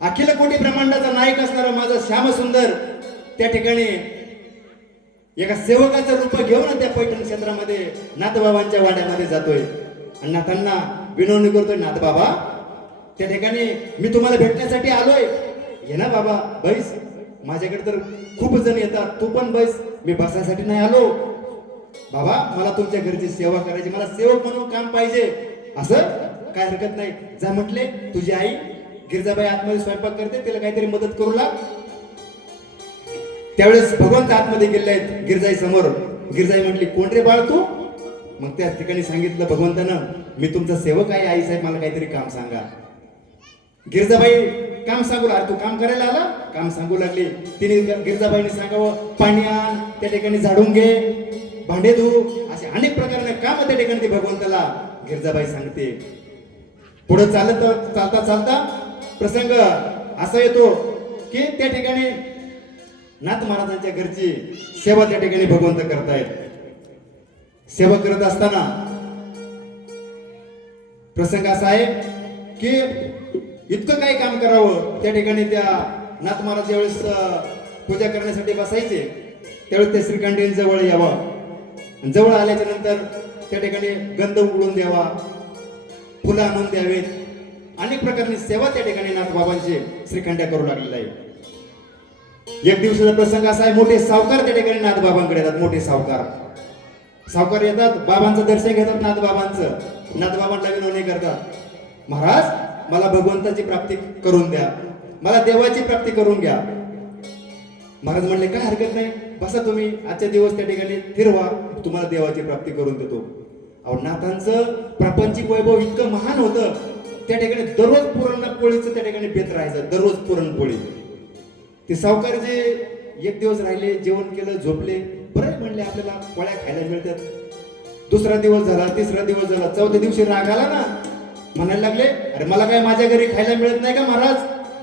अखिल कोटी ब्रह्मांडाचा नायक असणारा माझा श्याम सुंदर त्या ठिकाणी एका सेवकाचं रूप घेऊन त्या पैठण क्षेत्रामध्ये नाथबाबांच्या वाड्यामध्ये जातोय आणि नाथांना विनवणी करतोय, नाथ बाबा त्या ठिकाणी मी तुम्हाला भेटण्यासाठी आलोय, ये ना बाबा बैस. माझ्याकडे तर खूप जण येतात, तू पण बैस, मी बसायसाठी नाही आलो बाबा, मला तुमच्या घरची सेवा करायची, मला सेवक म्हणून काम पाहिजे. असं काय हरकत नाही, जा म्हटले. तुझी आई गिरजाबाई आतमध्ये स्वयंपाक करते, तिला काहीतरी मदत करू लाग. त्यावेळेस भगवंत आतमध्ये गेले आहेत गिरजाई समोर. गिरजाई म्हटली, कोण रे बाळ तू? मग त्या ठिकाणी सांगितलं भगवंतानं, मी तुमचा सेवक आहे आई साहेब, मला काहीतरी काम सांगा. गिरजाबाई काम सांगू लागली, तू काम करायला आला? काम सांगू लागली. तिने गिरजाबाईने सांगावं, पाणी आण, त्या ठिकाणी झाडून घे, भांडे धु, असे अनेक प्रकारचे काम त्या ठिकाणी भगवंताला गिरजाबाई सांगते. पुढे चालता चालता प्रसंग असा येतो की त्या ठिकाणी नाथ महाराजांच्या घरची सेवा त्या ठिकाणी भगवंत करतायत. सेवा करत असताना प्रसंग असा आहे की इतकं काही काम करावं त्या ठिकाणी त्या नाथ महाराज ज्यावेळेस पूजा करण्यासाठी बसायचे त्यावेळेस त्या श्रीखंडी जवळ यावं. जवळ आल्याच्या नंतर त्या ठिकाणी गंध उघडून द्यावा, फुलं आणून द्यावेत, अनेक प्रकारची सेवा त्या ठिकाणी नाथबाबांचे श्रीखंड्या करू लागलेला आहे. एक दिवसाचा प्रसंग असा आहे, मोठे सावकार त्या ठिकाणी नाथबाबांकडे येतात. मोठे सावकार येतात, बाबांचं दर्शन घेतात. नाथबाबांना विनवणी करतात, महाराज मला भगवंताची प्राप्ती करून द्या, मला देवाची प्राप्ती करून घ्या. महाराज म्हणले काय हरकत नाही, बसा तुम्ही, आजच्या दिवस त्या ठिकाणी फिरवा, तुम्हाला देवाची प्राप्ती करून देतो. अहो नाथांचं प्रापंचिक वैभव इतकं महान होतं, त्या ठिकाणी दररोज पुरणपोळीचं त्या ठिकाणी बेत राहायचं, दररोज पुरणपोळी. ते सावकार जे एक दिवस राहिले, जेवण केलं, झोपले, बरं म्हणले आपल्याला पोळ्या खायला मिळतात. दुसरा दिवस झाला, तिसरा दिवस झाला, चौथ्या दिवशी राग आला ना, म्हणायला लागले अरे मला काय माझ्या घरी खायला मिळत नाही का महाराज,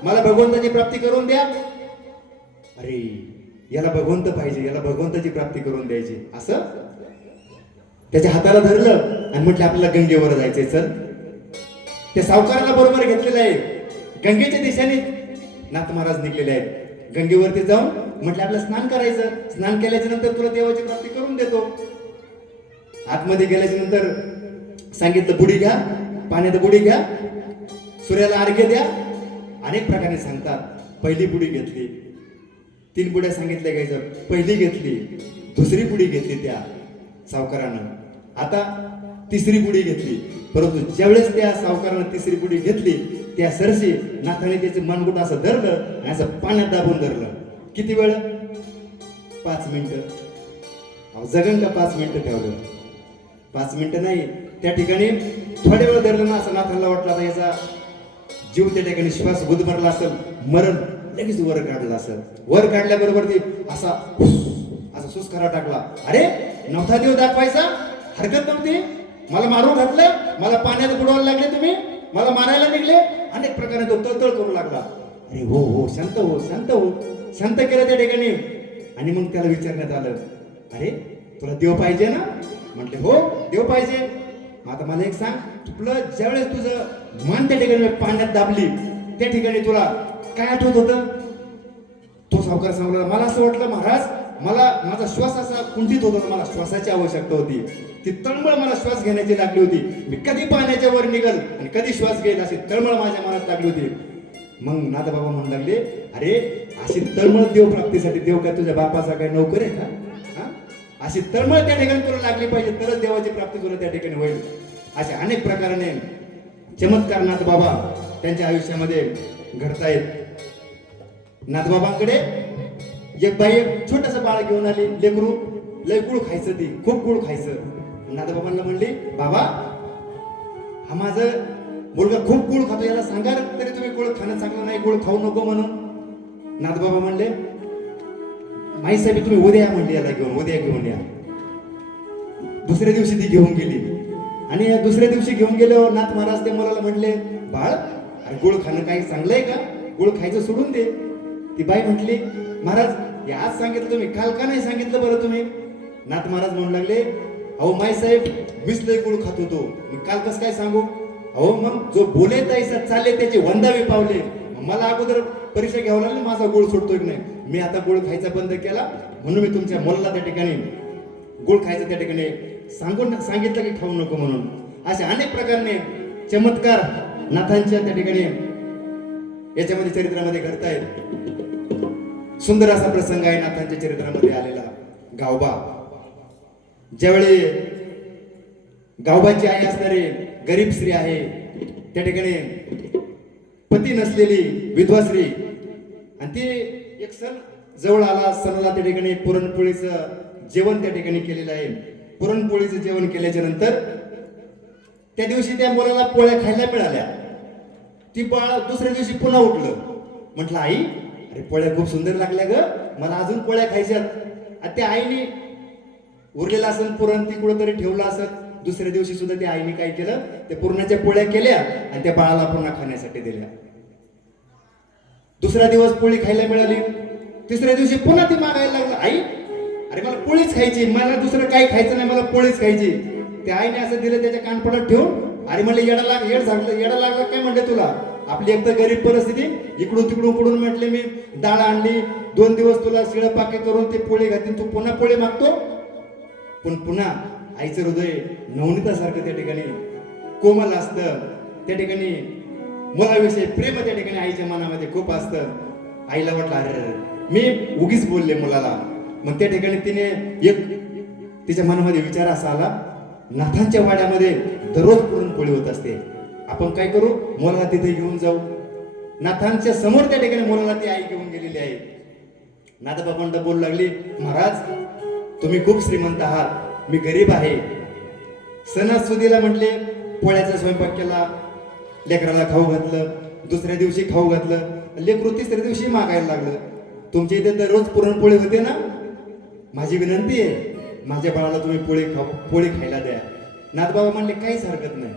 मला भगवंताची प्राप्ती करून द्या. अरे याला भगवंत पाहिजे, याला भगवंताची प्राप्ती करून द्यायची. असं त्याच्या हाताला धरलं आणि म्हटलं आपल्याला गंगेवर जायचंय. चल, त्या सावकाराला बरोबर घेतलेलं आहे. गंगेच्या दिशेने नाथ महाराज निघलेले आहेत. गंगेवरती जाऊन म्हटलं आपलं स्नान करायचं, स्नान केल्याच्या नंतर तुला देवाची प्राप्ती करून देतो. आतमध्ये गेल्याच्या नंतर सांगितलं बुडी घ्या, पाण्यात बुडी घ्या, सूर्याला अर्घ्य द्या, अनेक प्रकारे सांगतात. पहिली बुडी घेतली, 3 बुड्या सांगितल्या घ्यायचं, पहिली घेतली, दुसरी बुडी घेतली त्या सावकारानं, आता तिसरी बुडी घेतली. परंतु ज्यावेळेस त्या सावकारानं तिसरी बुडी घेतली, त्या सरशी नाथाने त्याचे मनगुट असं धरलं आणि असं पाण्यात दाबून धरलं. किती वेळ? 5 मिनिटं. जगन का 5 मिनिटं ठेवलं? 5 मिनिटं नाही, त्या ठिकाणी थोड्या वेळ धरलं ना, असं नाथाला वाटलं आता याचा जीव त्या ठिकाणी श्वास गुदमरला असेल, मरण लगेच वर काढला असेल. वर काढल्याबरोबर ती असा सुस्कारा टाकला. अरे नवथा देव दाखवायचा हरकत नव्हती, मला मारून घातलं, मला पाण्यात बुडवायला लागले, तुम्ही मला मारायला निघले, अनेक प्रकारे तो तळतळ करू लागला. अरे हो हो, शांत हो, शांत हो, शांत केलं त्या ठिकाणी. आणि मग त्याला विचारण्यात आलं, अरे तुला देव पाहिजे ना? म्हटले हो देव पाहिजे. आता मला एक सांग, तुला ज्यावेळेस तुझं मान त्या ठिकाणी पाण्यात दाबली, त्या ठिकाणी तुला काय आठवत होतं? तो सावकार सांगला, मला असं वाटलं महाराज, मला माझा श्वास असा कुंठित होता, मला श्वासाची आवश्यकता होती, ती तळमळ मला श्वास घेण्याची लागली होती. मी कधी पाण्याच्या वर निघल आणि कधी श्वास घेईल अशी तळमळ माझ्या मनात लागली होती. मग नाथबाबा म्हणू लागले, अरे अशी तळमळ देव प्राप्तीसाठी, देव काय तुझ्या बापाचा काय नोकर आहे का? अशी तळमळ त्या ठिकाणी तुला लागली पाहिजे, तरच देवाची प्राप्ती तुला त्या ठिकाणी होईल. अशा अनेक प्रकाराने चमत्कार नाथबाबा त्यांच्या आयुष्यामध्ये घडतायत. नाथबाबांकडे एक बाई छोटस बाळ घेऊन आली, लेकरू, लय गुळ खायचं, ती खूप गुळ खायचं. नाथबाबांना म्हणली, बाबा हा माझा मुलगा खूप गुळ खातो, याला सांगा तरी तुम्ही गुळ खाणं चांगलं नाही, गुळ खाऊ नको म्हणून. नाथबाबा म्हणले, माई साहेब तुम्ही उद्या म्हणली, याला घेऊन उद्या घेऊन या. दुसऱ्या दिवशी ती घेऊन गेली आणि दुसऱ्या दिवशी घेऊन गेल्यावर नाथ महाराज त्या मुलाला म्हणले, बाळ अरे गुळ खाणं काही चांगलंय का? गुळ खायचं सोडून दे. ती बाई म्हटली, महाराज आज सांगितलं तुम्ही, काल का नाही सांगितलं बरं तुम्ही? नाथ महाराज म्हणू लागले, अहो माई साहेब मीच लय गुळ खात होतो, मी काल कसं काय सांगू? अहो मग जो बोले तैसा चाले त्याचे वंदावे पावले. मला अगोदर परीक्षा घ्यावं लागली, माझा गुळ सुटतोय की नाही. मी आता गुळ खायचा बंद केला, म्हणून मी तुमच्या मुलाला त्या ठिकाणी गुळ खायचं त्या ठिकाणी सांगितलं की खाऊ नको म्हणून. अशा अनेक प्रकारने चमत्कार नाथांच्या त्या ठिकाणी याच्यामध्ये चरित्रामध्ये घडतायत. सुंदर असा प्रसंग आहे नाथांच्या चरित्रामध्ये आलेला. गावबा, ज्यावेळी गावबाची आई असणारी गरीब स्त्री आहे, त्या ठिकाणी पती नसलेली विधवा स्त्री, आणि ती एक सण जवळ आला, सणाला त्या ठिकाणी पुरणपोळीचं जेवण त्या ठिकाणी केलेलं आहे. पुरणपोळीचं जेवण केल्याच्या नंतर त्या दिवशी त्या मुलाला पोळ्या खायला मिळाल्या. ती बाळ दुसऱ्या दिवशी पुन्हा उठलं, म्हटलं आई अरे पोळ्या खूप सुंदर लागल्या ग, मला अजून पोळ्या खायच्यात. त्या आईने उरलेलं असेल पुरण, ती कुठंतरी ठेवलं असेल. दुसऱ्या दिवशी सुद्धा त्या आईने काय केलं, त्या पुरणाच्या पोळ्या केल्या आणि त्या बाळाला पुन्हा खाण्यासाठी दिल्या. दुसरा दिवस पोळी खायला मिळाली. तिसऱ्या दिवशी पुन्हा ती मागायला लागला, आई अरे मला पोळीच खायची, मला दुसरं काही खायचं नाही, मला पोळीच खायची. त्या आईने असं दिलं त्याच्या कानपडात ठेवून, अरे म्हणले येडा लागला काय म्हणले तुला, आपली एक तर गरीब परिस्थिती, इकडून तिकडून उकडून म्हटले मी डाळ आणली, 2 दिवस तुला शिळ पाके करून ते पोळी घातली, तू पुन्हा पोळी मागतो. पण पुन्हा आईचं हृदय नवनीतासारखं त्या ठिकाणी कोमल असतं. त्या ठिकाणी मुलाविषयी प्रेम त्या ठिकाणी आईच्या मनामध्ये खूप असतं. आईला वाटलं अरे मी उगीच बोलले मुलाला. मग त्या ठिकाणी तिने एक तिच्या मनामध्ये विचार असा आला, नाथांच्या वाड्यामध्ये दररोज पुरणपोळी होत असते, आपण काय करू, मुलाला तिथे घेऊन जाऊ. नाथांच्या समोर त्या ठिकाणी मुलाला ती आई घेऊन गेलेली आहे. नाथबाबांना बोलू लागली, महाराज तुम्ही खूप श्रीमंत आहात, मी गरीब आहे. सणासुदीला म्हटले पोळ्याचा स्वयंपाक केला, लेकराला खाऊ घातलं, दुसऱ्या दिवशी खाऊ घातलं, लेकरू तिसऱ्या दिवशी मागायला लागलं. तुमच्या इथे दररोज पुरणपोळी होते ना, माझी विनंती आहे माझ्या बाळाला तुम्ही पोळी खायला द्या. नाथबाबा म्हणले काहीच हरकत नाही,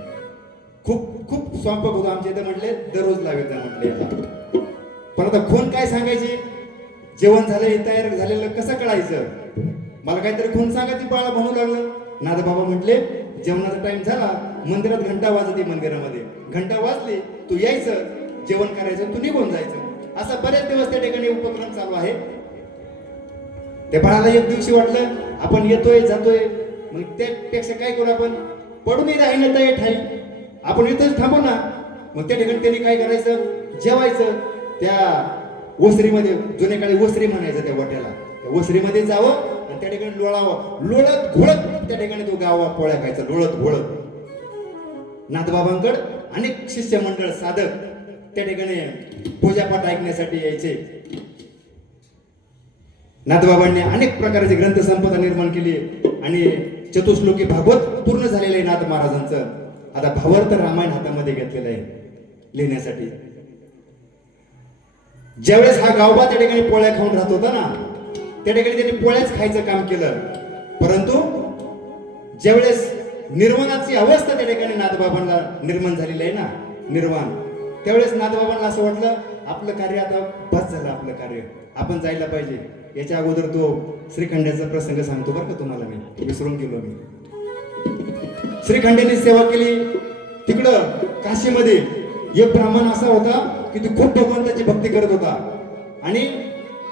खूप खूप स्वयंपाक होतो आमच्या इथे, म्हटले दररोज लावायचा म्हटले याला. पण आता खून काय सांगायची, जेवण झालं तयार झालेलं कसं कळायचं, मला काहीतरी खून सांगा ती बाळा म्हणू लागलं. नाथबाबा म्हटले जेवणाचा टाइम झाला, मंदिरात घंटा वाजते, मंदिरामध्ये घंटा वाजली, तू यायचं, जेवण करायचं, तू निघून जायचं. असा बरेच दिवस त्या ठिकाणी उपक्रम चालू आहे. त्या बाळाला एक दिवशी वाटलं आपण येतोय जातोय, मग त्यापेक्षा काय करू, आपण पडूनही राहिलं तर ठाई, आपण इथंच थांबू ना. मग त्या ठिकाणी त्यांनी काय करायचं, जेवायचं त्या ओसरीमध्ये, जुन्या काळी ओसरी म्हणायचं त्या वाट्याला, त्या ओसरीमध्ये जावं आणि त्या ठिकाणी लोळावं, लोळत घोळत त्या ठिकाणी तो गावा पोळ्या खायचा, लोळत घोळत. नाथबाबांकडे अनेक शिष्यमंडळ साधक त्या ठिकाणी पूजापाठ ऐकण्यासाठी यायचे. नाथबाबांनी अनेक प्रकारचे ग्रंथ संपदा निर्माण केली आणि चतुश्लोकी भागवत पूर्ण झालेलं आहे नाथ महाराजांचं. आता भावार्थ रामायण हातामध्ये घेतलेलं आहे लिहिण्यासाठी. ज्यावेळेस हा गावबा त्या ठिकाणी पोळ्या खाऊन राहत होता ना, त्या ठिकाणी त्यांनी पोळ्याच खायचं काम केलं. परंतु ज्यावेळेस निर्वाणाची अवस्था त्या ठिकाणी नाथबाबांना निर्माण झालेली आहे ना, निर्वाण, त्यावेळेस नाथबाबांना असं वाटलं आपलं कार्य आता बस झालं, आपलं कार्य आपण जायला पाहिजे. याच्या अगोदर तो श्रीखंड्याचा प्रसंग सांगतो बरं का तुम्हाला, मी विसरून गेलो. मी श्रीखंड्याने सेवा केली. तिकडं काशीमध्ये एक ब्राह्मण असा होता की तो खूप भगवंताची भक्ती करत होता आणि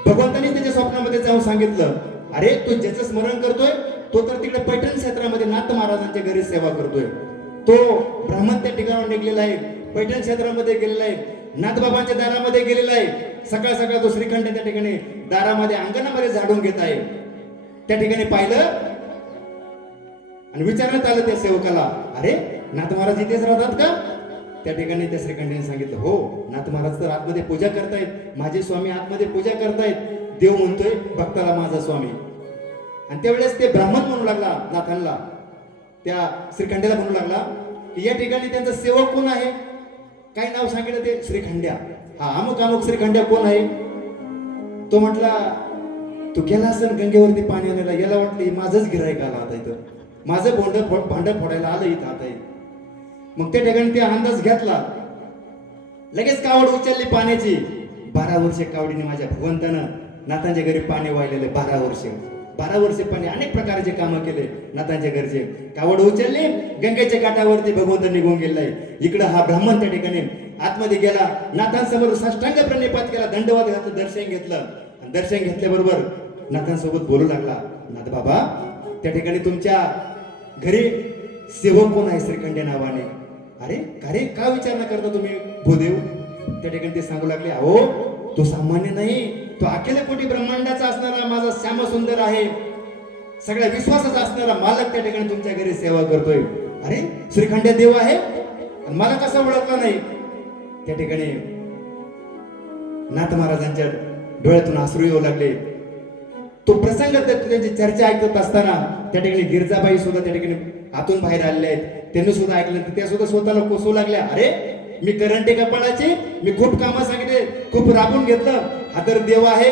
भगवंतांनी त्याच्या स्वप्नामध्ये जाऊन सांगितलं, अरे तू ज्याचं स्मरण करतोय तो तर तिकडे पैठण क्षेत्रामध्ये नाथ महाराजांच्या घरी सेवा करतोय. तो ब्राह्मण त्या ठिकाणावर निघलेला आहे, पैठण क्षेत्रामध्ये गेलेला आहे, नाथबाबांच्या दारामध्ये गेलेला आहे. सकाळ सकाळ तो श्रीखंड त्या ठिकाणी दारामध्ये अंगणामध्ये झाडून घेत आहे. त्या ठिकाणी पाहिलं आणि विचारण्यात आलं त्या सेवकाला, अरे नाथ महाराज इथेच राहतात का? त्या ठिकाणी त्या श्रीखंडाने सांगितलं, हो नाथ महाराज तर आतमध्ये पूजा करतायत, माझे स्वामी आतमध्ये पूजा करतायत. देव म्हणतोय भक्ताला माझा स्वामी. आणि त्यावेळेस ते ब्राह्मण म्हणू लागला नाथांना, त्या श्रीखंड्याला म्हणू लागला की या ठिकाणी त्यांचा सेवक कोण आहे? काय नाव सांगितलं ते? श्रीखंड्या. हा अमुक अमुक श्रीखंड्या कोण आहे? तो म्हटला तू गेला असेल गंगेवरती पाणी आणायला, याला वाटलं माझंच गिरायक आला आता इथं, माझं भांड फोडायला आलं इथं आता. मग त्या ठिकाणी ते अंदाज घेतला, लगेच कावड उचलली पाण्याची. 12 वर्षे कावडीने माझ्या भगवंतानं नाथांच्या घरी पाणी वाहिलेले. 12 वर्षे पाणी अनेक प्रकारचे कामं केले नाथांच्या घरचे. कावड उचलली, गंगेच्या काठावरती भगवंत निघून गेलाय. इकडं हा ब्राह्मण त्या ठिकाणी आतमध्ये गेला, नाथांसमोर साष्टांग प्रणिपात केला, दंडवत घातलं, दर्शन घेतलं. आणि दर्शन घेतल्याबरोबर नाथांसोबत बोलू लागला, नाथ बाबा त्या ठिकाणी तुमच्या घरी सेवक कोण आहे? श्रीखंड्या नावाने. अरे का विचार न करता तुम्ही भूदेव? त्या ठिकाणी ते सांगू लागले, अहो तो सामान्य नाही, तो अखिल कोटी ब्रह्मांडाचा असणारा माझा श्याम सुंदर आहे, सगळ्या विश्वासाचा असणारा मालक त्या ठिकाणी तुमच्या घरी सेवा करतोय. अरे श्रीखंड्या देव आहे आणि मला कसा ओळखला नाही? त्या ठिकाणी नाथ महाराजांच्या डोळ्यातून अश्रू येऊ लागले. तो प्रसंग त्यांची चर्चा ऐकत असताना त्या ठिकाणी गिरजाबाई सुद्धा त्या ठिकाणी आतून बाहेर आलेल्या आहेत. त्यांनी सुद्धा ऐकलं, त्या सुद्धा स्वतःला कोसू लागल्या. अरे मी करंटे कपाळाचे, मी खूप कामं सांगितले, खूप राबून घेतलं, हा तर देव आहे.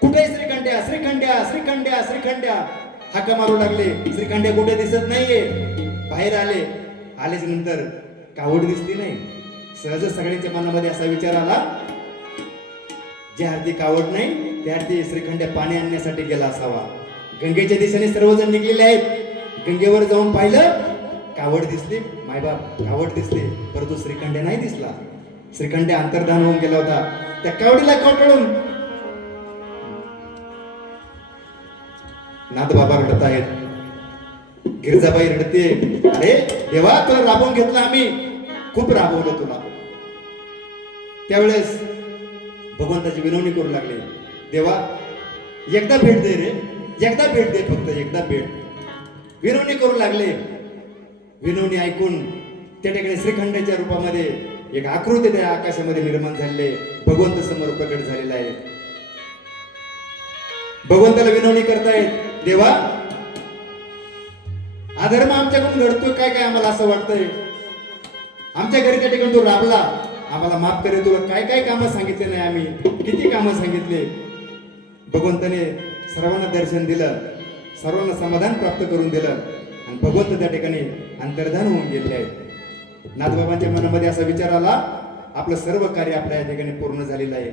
कुठे श्रीखंड्या? श्रीखंड्या श्रीखंड्या श्रीखंड्या हाका मारू लागले. श्रीखंड्या कुठे दिसत नाहीये. बाहेर आलेच नंतर कावड दिसली नाही. सहज सगळ्यांच्या मनामध्ये असा विचार आला, ज्या हाती कावड नाही त्या हाती श्रीखंड पाणी आणण्यासाठी गेला असावा. गंगेच्या दिशेने सर्वजण निघलेले आहेत. गंगेवर जाऊन पाहिलं, कावड दिसली, मायबाप कावड दिसली, परंतु श्रीखंड नाही दिसला. श्रीखंड अंतर्धान होऊन गेला होता. त्या कावडीला कवटाळून नाथबाबा रडत आहेत. गिरजाबाई रडते, अरे देवा तुला राबवून घेतलं आम्ही, खूप राबवलं तुला. त्यावेळेस भगवंताची विनवणी करू लागले, देवा एकदा भेट दे रे, एकदा भेट दे, फक्त एकदा भेट. विनवणी करू लागले. विनवणी ऐकून त्या ठिकाणी श्रीखंडाच्या रूपामध्ये एक आकृती त्या आकाशामध्ये निर्माण झालेले भगवंत समोर प्रकट झालेला आहे. भगवंताला विनवणी करतायत, देवा अधर्म आमच्याकडून घडतोय काय काय आम्हाला असं वाटतंय. आमच्या घरी त्या ठिकाणी तो राबला, आम्हाला माफ करे. तुला काय काय कामं सांगितले नाही आम्ही, किती कामं सांगितले. भगवंताने सर्वांना दर्शन दिलं, सर्वांना समाधान प्राप्त करून दिलं आणि भगवंत त्या ठिकाणी अंतर्धान होऊन गेले आहेत. नाथबाबांच्या मनामध्ये असा विचार आला, आपलं सर्व कार्य आपल्या या ठिकाणी पूर्ण झालेलं आहे,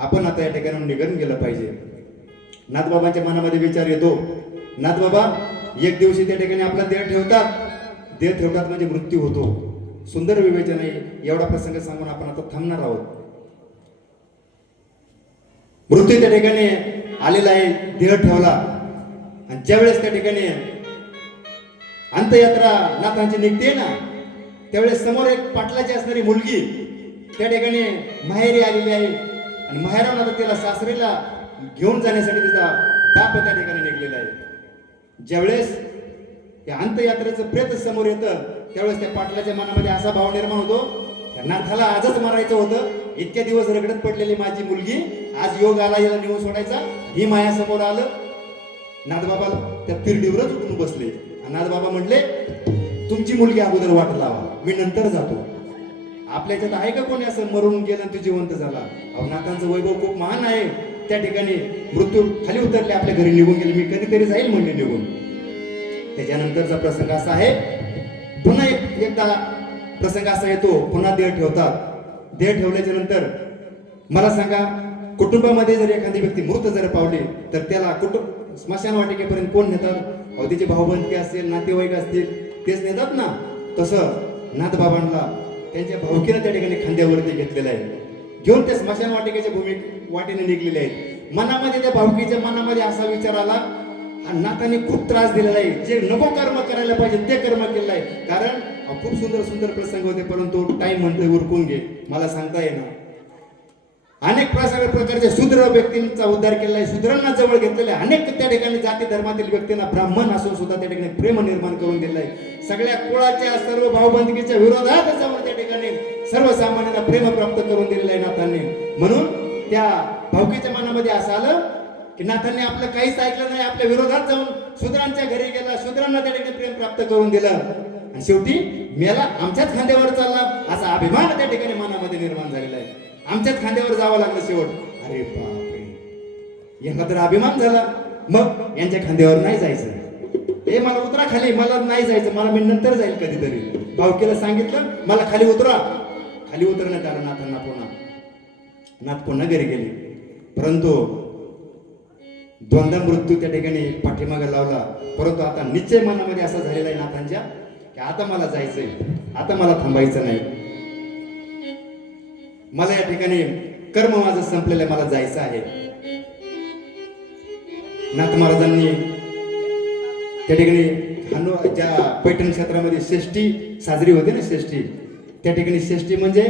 आपण आता या ठिकाणी निघून गेलं पाहिजे. नाथबाबांच्या मनामध्ये विचार येतो, नाथबाबा एक दिवशी त्या ठिकाणी आपला देह ठेवतात. देह ठेवतात म्हणजे मृत्यू होतो. सुंदर विवेचन आहे. एवढा प्रसंग सांगून आपण आता थांबणार आहोत. मृत्यू त्या ठिकाणी आलेला आहे, देह ठेवला आणि ज्यावेळेस त्या ठिकाणी अंत्ययात्रा नाथांची निघते ना, त्यावेळेस समोर एक पाटलाची असणारी मुलगी त्या ठिकाणी माहेरी आलेली आहे आणि माहेरावरून आता तिला सासरीला घेऊन जाण्यासाठी तिचा बाप त्या ठिकाणी निघलेला आहे. ज्यावेळेस या अंत्ययात्रेचं प्रेत समोर येतं, त्यावेळेस त्या पाटलाच्या मनामध्ये असा भाव निर्माण होतो, त्या नाथाला आजच मारायचं होतं. इतक्या दिवस रगडत पडलेली माझी मुलगी, आज योग आला याला नेऊन सोडायचा. ही माया समोर आलं. नाथबाबा त्या तिरडीवरच उठून बसले. नाथबाबा म्हटले, तुमची मुलगी अगोदर वाट लावा, मी नंतर जातो. आपल्याच्यात आहे का कोणी असं मरून गेलं आणि तू जिवंत झाला? अहो नाथांचं वैभव खूप महान आहे. त्या ठिकाणी मृत्यू खाली उतरले, आपल्या घरी निघून गेले, मी कधीतरी जाईल म्हणले निघून. त्याच्यानंतरचा प्रसंग असा आहे, पुन्हा एकदा प्रसंग असा येतो, पुन्हा देह ठेवतात. देह ठेवल्याच्या नंतर मला सांगा, कुटुंबामध्ये जर एखादी व्यक्ती मृत जर पावली तर त्याला स्मशान वाटिकेपर्यंत कोण नेतात? अहो तिचे भाऊबंधकी असतील, नातेवाईक असतील, तेच नेतात ना. तसं नाथबाबांना त्यांच्या भाऊकीनं त्या ठिकाणी खांद्यावरती घेतलेलं आहे. घेऊन त्या स्मशान वाटिकेच्या वाटेने निघलेले आहेत. मनामध्ये त्या भाऊकीच्या मनामध्ये असा विचार आला, हा नाथाने खूप त्रास दिलेला आहे, जे नको कर्म करायला पाहिजे ते कर्म केलं आहे. कारण खूप सुंदर सुंदर प्रसंग होते, परंतु टाइम म्हणतोय उरकून घे, मला सांगता येणार. अनेक प्रकारच्या शूद्र व्यक्तींचा उद्धार केला आहे, शूद्रांना जवळ घेतलेला आहे. अनेक त्या ठिकाणी जाती धर्मातील व्यक्तींना ब्राह्मण असून सुद्धा त्या ठिकाणी प्रेम निर्माण करून दिलं आहे. सगळ्या कुळाच्या सर्व भाऊबंदकीच्या विरोधात जाऊन त्या ठिकाणी सर्वसामान्यांना प्रेम प्राप्त करून दिलेलं आहे नाथांनी. म्हणून त्या भाऊकीच्या मनामध्ये असं आलं की नाथांनी आपलं काहीच ऐकलं नाही, आपल्या विरोधात जाऊन शूद्रांच्या घरी गेला, शूद्रांना त्या ठिकाणी प्रेम प्राप्त करून दिलं आणि शेवटी मेला आमच्याच खांद्यावर चालला, असा अभिमान त्या ठिकाणी मनामध्ये निर्माण झालेला आहे. आमच्याच खांद्यावर जावं लागलं शेवट. अरे बापरे, यांना तर अभिमान झाला. मग यांच्या खांद्यावर नाही जायचं, हे मला उतरा खाली, मला नाही जायचं, मला मी नंतर जाईल कधीतरी. भाऊकीला सांगितलं मला खाली उतरा. खाली उतरण्यात आलं नाथांना. पुन्हा नाथ पुन्हा घरी गेले, परंतु द्वंद्व मृत्यू त्या ठिकाणी पाठीमागे लावला. परंतु आता निश्चय मनामध्ये असा झालेला आहे नाथांच्या की आता मला जायचंय, आता मला थांबायचं नाही. मला या ठिकाणी कर्म माझं संपलेलं आहे, मला जायचं आहे. नाथ महाराजांनी त्या ठिकाणी ज्या पैठण क्षेत्रामध्ये षष्ठी साजरी होते ना, षष्ठी, त्या ठिकाणी षष्ठी म्हणजे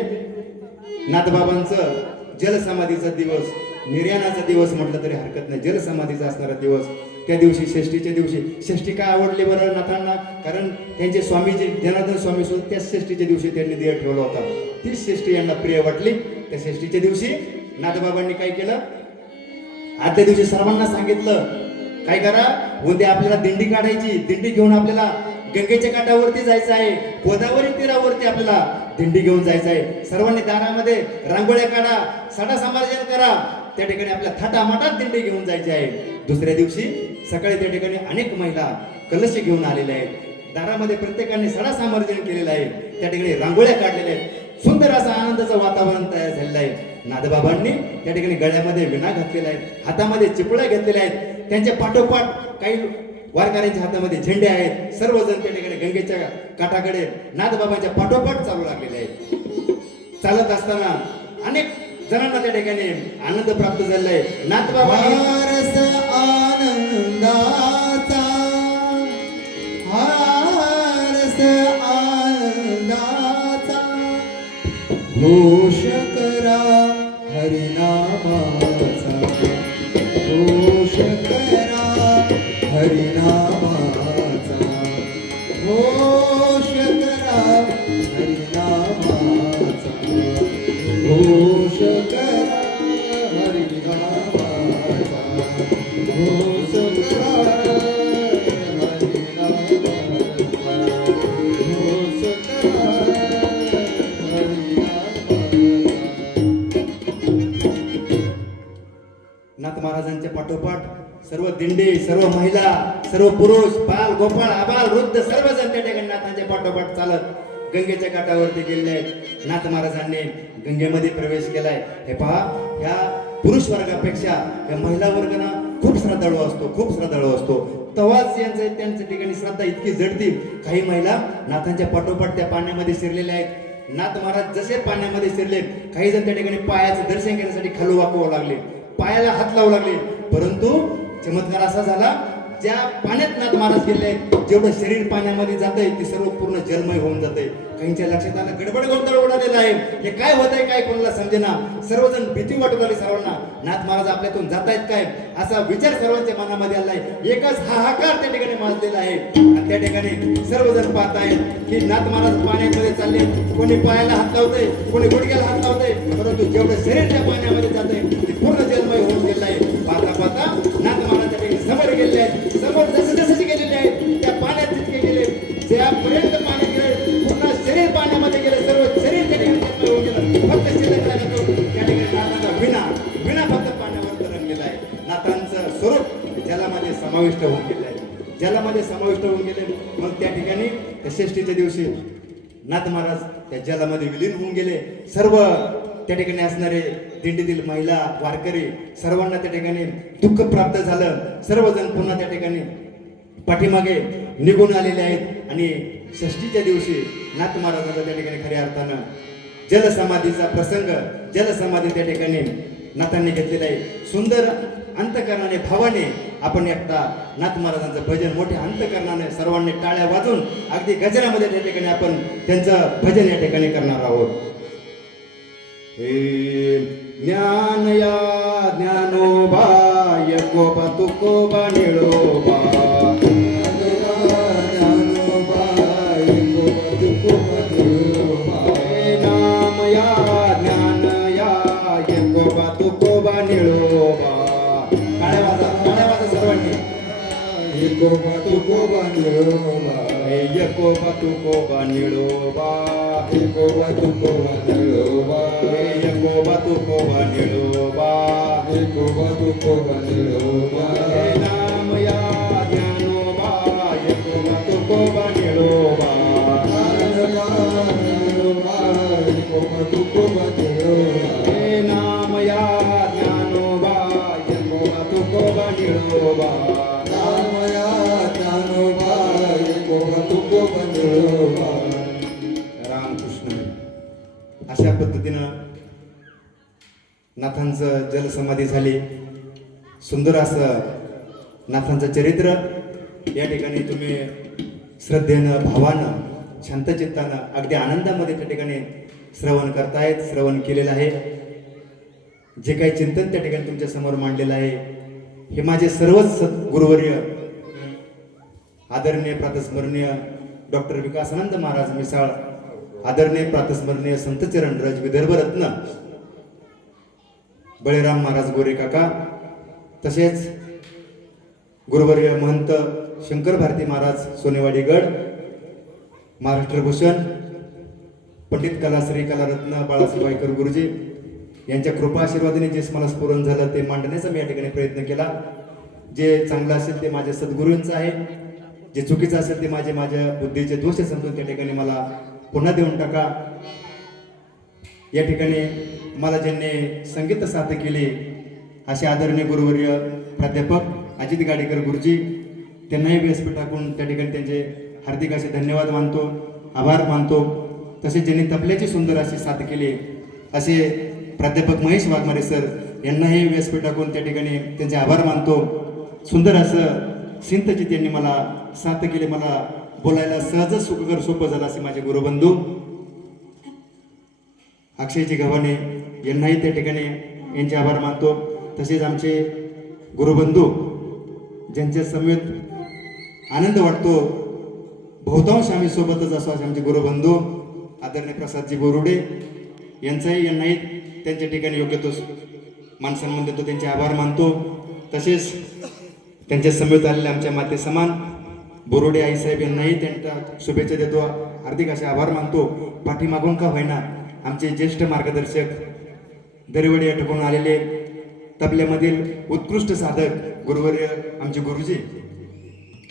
नाथबाबांचं जलसमाधीचा दिवस, निर्याणाचा दिवस म्हटलं तरी हरकत नाही, जलसमाधीचा असणारा दिवस. त्या दिवशी षष्टीच्या दिवशी, षष्टी का आवडली बरं नाथांना? कारण त्यांचे स्वामीजी जनार्दन स्वामी सुद्धा त्या षष्टीच्या दिवशी त्यांनी देह ठेवला होता. ती षष्टी यांना प्रिय वाटली. त्या षष्टीच्या दिवशी नाथबाबांनी काय केलं, आदल्या दिवशी सर्वांना सांगितलं काय करा, उद्या आपल्याला दिंडी काढायची, दिंडी घेऊन आपल्याला गंगेच्या काठावरती जायचं आहे, गोदावरी तीरावरती आपल्याला दिंडी घेऊन जायचं आहे. सर्वांनी दारामध्ये रांगोळ्या काढा, सडा समार्जन करा, त्या ठिकाणी आपल्या थाटामाटात दिंडी घेऊन जायची आहे. दुसऱ्या दिवशी सकाळी त्या ठिकाणी अनेक महिला कलश घेऊन आलेल्या आहेत. दारामध्ये प्रत्येकाने सडा समार्जन केलेलं आहे, त्या ठिकाणी रांगोळ्या काढलेल्या आहेत. सुंदर असं आनंदाचं वातावरण तयार झालेलं आहे. नाथबाबांनी त्या ठिकाणी गळ्यामध्ये विणा घातलेला आहे, हातामध्ये चिपळ्या घेतलेल्या आहेत. त्यांच्या पाठोपाठ काही वारकऱ्यांच्या हातामध्ये झेंडे आहेत. सर्वजण त्या ठिकाणी गंगेच्या काठाकडे नाथबाबांच्या पाठोपाठ चालू लागलेले आहेत. चालत असताना अनेक जणांना त्या ठिकाणी आनंद प्राप्त झालेला आहे. नाथबाबांनी हारस आनंदाचा, हारस आनंदाचा, घोष करा हरिनामाचा, घोष करा हरिनामाचा, घोष करा हरिनामाचा, घोष करा हरिनामाचा, घोष करा हरिनामाचा, घोष करा नाथ महाराजांच्या पाठोपाठ सर्व दिंडे, सर्व महिला, सर्व पुरुष, बाल, गोपाळ, आबाल, वृद्ध सर्वजण त्या ठिकाणी नाथांच्या पाठोपाठ चालत गंगेच्या काठावरती गेलेले आहेत. नाथ महाराजांनी गंगेमध्ये प्रवेश केलाय. हे पहा, ह्या पुरुष वर्गापेक्षा या महिला वर्गाना खूप श्रद्धाळू असतो, खूप श्रद्धाळू असतो. तेव्हाच त्यांच्या ठिकाणी श्रद्धा इतकी जडती. काही महिला नाथांच्या पाठोपाठ त्या पाण्यामध्ये शिरलेल्या आहेत. नाथ महाराज जसे पाण्यामध्ये शिरले, काही जण त्या ठिकाणी पायाचं दर्शन घेण्यासाठी खालू वाकवू लागले, पायाला हात लावू लागले. परंतु चमत्कार असा झाला, ज्या पाण्यात नाथ महाराज गेले आहेत, जेवढं शरीर पाण्यामध्ये जातंय ते सर्व पूर्ण जलमय होऊन जाते. काहींच्या लक्षात आलं, गडबड गोंधळ उडालेला आहे, हे काय होत आहे, काय कोणाला समजेना. सर्वजण भीती वाटू लागली सर्वांना, नाथ महाराज आपल्यातून जात आहेत काय, असा विचार सर्वांच्या मनामध्ये आलाय. एकच हाहाकार त्या ठिकाणी माजलेला आहे. आणि त्या ठिकाणी सर्वजण पाहत आहेत की नाथ महाराज पाण्यामध्ये चालले. कोणी पायाला हात लावतंय, कोणी गुडघ्याला हात लावतंय, परंतु जेवढं शरीर त्या पाण्यामध्ये जातंय ते पूर्ण जलमय होऊन गेलं आहे. पाहता पाहता नाथ महाराज त्या ठिकाणी समोर गेलेले आहेत. समोर जसे जसे गेलेले आहेत, त्या पाण्यात तितके गेले, ज्यापर्यंत पाणी गेले पूर्ण शरीर पाण्यामध्ये गेले, सर्व शरीर त्या ठिकाणी जलमय होऊन गेलं. फक्त शिल्लक राहिला तो त्या ठिकाणी नाथाचा विणा फक्त पाण्यावर तरंगलेला आहे. नाथांचं स्वरूप जलामध्ये समाविष्ट होऊन गेलं आहे, जलामध्ये समाविष्ट होऊन गेले. मग त्या ठिकाणी त्या षष्टीच्या दिवशी नाथ महाराज त्या जलामध्ये विलीन होऊन गेले. सर्व त्या ठिकाणी असणारे दिंडीतील महिला, वारकरी सर्वांना त्या ठिकाणी दुःख प्राप्त झालं. सर्वजण पुन्हा त्या ठिकाणी पाठीमागे निघून आलेले आहेत. आणि षष्टीच्या दिवशी नाथ महाराजांचा त्या ठिकाणी खऱ्या अर्थानं जलसमाधीचा प्रसंग, जलसमाधी त्या ठिकाणी नाथांनी घेतलेला आहे. सुंदर अंतकरणाने, भावाने आपण एकटा नाथ महाराजांचं भजन मोठ्या अंतकरणाने सर्वांनी टाळ्या वाजून अगदी गजरामध्ये त्या ठिकाणी आपण त्यांचं भजन या ठिकाणी करणार आहोत. हे ज्ञान या ज्ञानोबा, यकोबा तुकोबा निळोबा, ज्ञानोबा, यकोबा तुकोबा निळोबा, हे नाम या ज्ञान या, यकोबा तुकोबा निळोबा. टाळ्या वाजा सर्वांनी. यकोबा तुकोबा निळोबा, यकोबा तुकोबा निळोबा, यकोबा तुकोबा निळोबा, यकोबा तुकोबा निळोबा, यकोबा तुकोबा निळोबा, हे नाम या ज्ञानोबा, यकोबा तुकोबा निळोबा, ज्ञानोबा, यकोबा तुकोबा निळोबा, हे नाम या ज्ञानोबा, यकोबा तुकोबा निळोबा. रामया ज्ञानोबा, यकोबा तुकोबा निळोबा. रामकृष्ण. अशा पद्धतीनं नाथांचं जलसमाधी झाली. सुंदर असं नाथांचं चरित्र या ठिकाणी तुम्ही श्रद्धेनं, भावानं, शांतचित्तानं, अगदी आनंदामध्ये त्या ठिकाणी श्रवण करतायत, श्रवण केलेलं आहे. जे काही चिंतन त्या ठिकाणी तुमच्या समोर मांडलेलं आहे, हे माझे सर्वच गुरुवर्य आदरणीय प्रातस्मरणीय डॉक्टर विकासानंद महाराज मिसाळ, आदरणीय प्रातस्मरणीय संतचरण रज विदर्भ रत्न बळीराम महाराज गोरे काका, तसेच गुरुवर्य महंत शंकर भारती महाराज सोनेवाडी गड, महाराष्ट्र भूषण पंडित कलाश्री कलारत्न बाळासाहेब वायकर गुरुजी यांच्या कृपा आशीर्वादाने जे मला स्फुरण झालं ते मांडण्याचा मी या ठिकाणी प्रयत्न केला. जे चांगलं असेल ते माझ्या सद्गुरूंचं आहे, जे चुकीचं असेल ते माझ्या बुद्धीचे दोष समजून त्या ठिकाणी मला पुन्हा देऊन टाका. या ठिकाणी मला ज्यांनी संगीत साथ केले असे आदरणीय गुरुवर्य प्राध्यापक अजित गाडेकर गुरुजी, त्यांनाही व्यासपीठ टाकून त्या ठिकाणी त्यांचे हार्दिक असे धन्यवाद मानतो, आभार मानतो. तसेच ज्यांनी तबल्याची सुंदर अशी साथ केली असे प्राध्यापक महेश वाघमारे सर यांनाही व्यासपीठ टाकून त्या ठिकाणी त्यांचे आभार मानतो. सुंदर असं सिंथची त्यांनी मला साथ केली, मला बोलायला सहजच सुखकर सोपं झालं असे माझे गुरुबंधू अक्षयजी गव्हाणे यांनाही त्या ठिकाणी यांचे आभार मानतो. तसेच आमचे गुरुबंधू ज्यांच्या समेत आनंद वाटतो, बहुतांश आम्ही सोबतच असो असे आमचे गुरुबंधू आदरणीय प्रसादजी बोरुडे यांनाही त्यांच्या ठिकाणी योग्य तो मान सन्मान देतो, त्यांचे आभार मानतो. तसेच त्यांच्या समेत आलेले आमच्या माते समान बोरुडे आईसाहेब यांनाही त्यांच्या शुभेच्छा देतो, हार्दिक असे आभार मानतो. पाठीमागून का होईना आमचे ज्येष्ठ मार्गदर्शक दरेवडे या ठिकाणून आलेले तबल्यामधील उत्कृष्ट साधक गुरुवर्य आमचे गुरुजी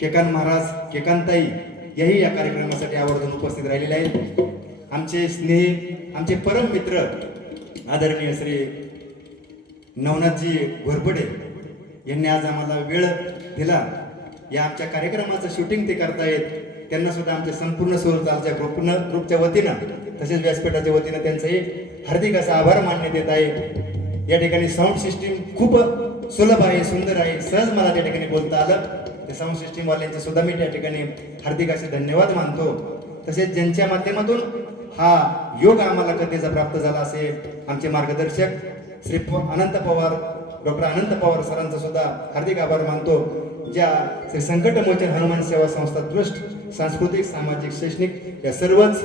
केकांत महाराज, केकांताई याही या कार्यक्रमासाठी आवर्जून उपस्थित राहिलेले आहेत. आमचे स्नेही, आमचे परम मित्र आदरणीय श्री नवनाथजी घोरपडे यांनी आज आम्हाला वेळ दिला. या आमच्या कार्यक्रमाचं शूटिंग ते करतायत. त्यांना सुद्धा आमच्या संपूर्ण सोरतालच्या ग्रुपच्या वतीनं तसेच व्यासपीठाच्या वतीनं त्यांचंही हार्दिक असा आभार मान्य देत आहे. या ठिकाणी साऊंड सिस्टीम खूप सुलभ आहे, सुंदर आहे, सहज मला त्या ठिकाणी बोलता आलं. त्या साऊंड सिस्टीम वाल्यांचे सुद्धा मी त्या ठिकाणी हार्दिक असे धन्यवाद मानतो. तसेच ज्यांच्या माध्यमातून हा योग आम्हाला कथेचा प्राप्त झाला असे आमचे मार्गदर्शक श्री अनंत पवार, डॉक्टर अनंत पवार सरांचा सुद्धा हार्दिक आभार मानतो. ज्या श्री संकटमोचन हनुमान सेवा संस्था ट्रस्ट सांस्कृतिक, सामाजिक, शैक्षणिक या सर्वच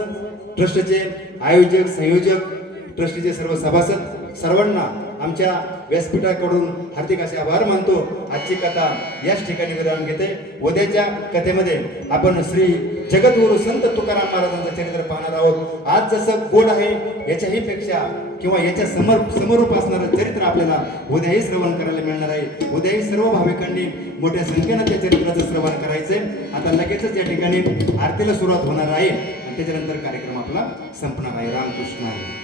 ट्रस्टचे आयोजक, संयोजक, ट्रस्टीचे सर्व सभासद सर्वांना आमच्या व्यासपीठाकडून हार्दिक असे आभार मानतो. आजची कथा याच ठिकाणी विराम घेते. उद्याच्या कथेमध्ये आपण श्री जगद्गुरु संत तुकाराम महाराजांचं चरित्र पाहणार आहोत. आज जसं गोड आहे याच्याही पेक्षा किंवा याच्या समरूप असणारं चरित्र आपल्याला उद्याही श्रवण करायला मिळणार आहे. उद्याही सर्व भाविकांनी मोठ्या संख्येनं त्या चरित्राचं श्रवण करायचंय. आता लगेचच या ठिकाणी आरतीला सुरुवात होणार आहे आणि त्याच्यानंतर कार्यक्रम आपला संपणार आहे. रामकृष्ण हरी.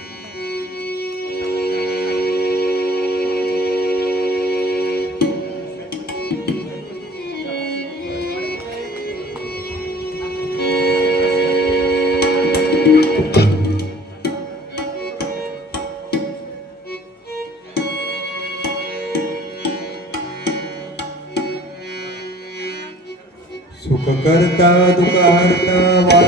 सुख करता दुःख हरता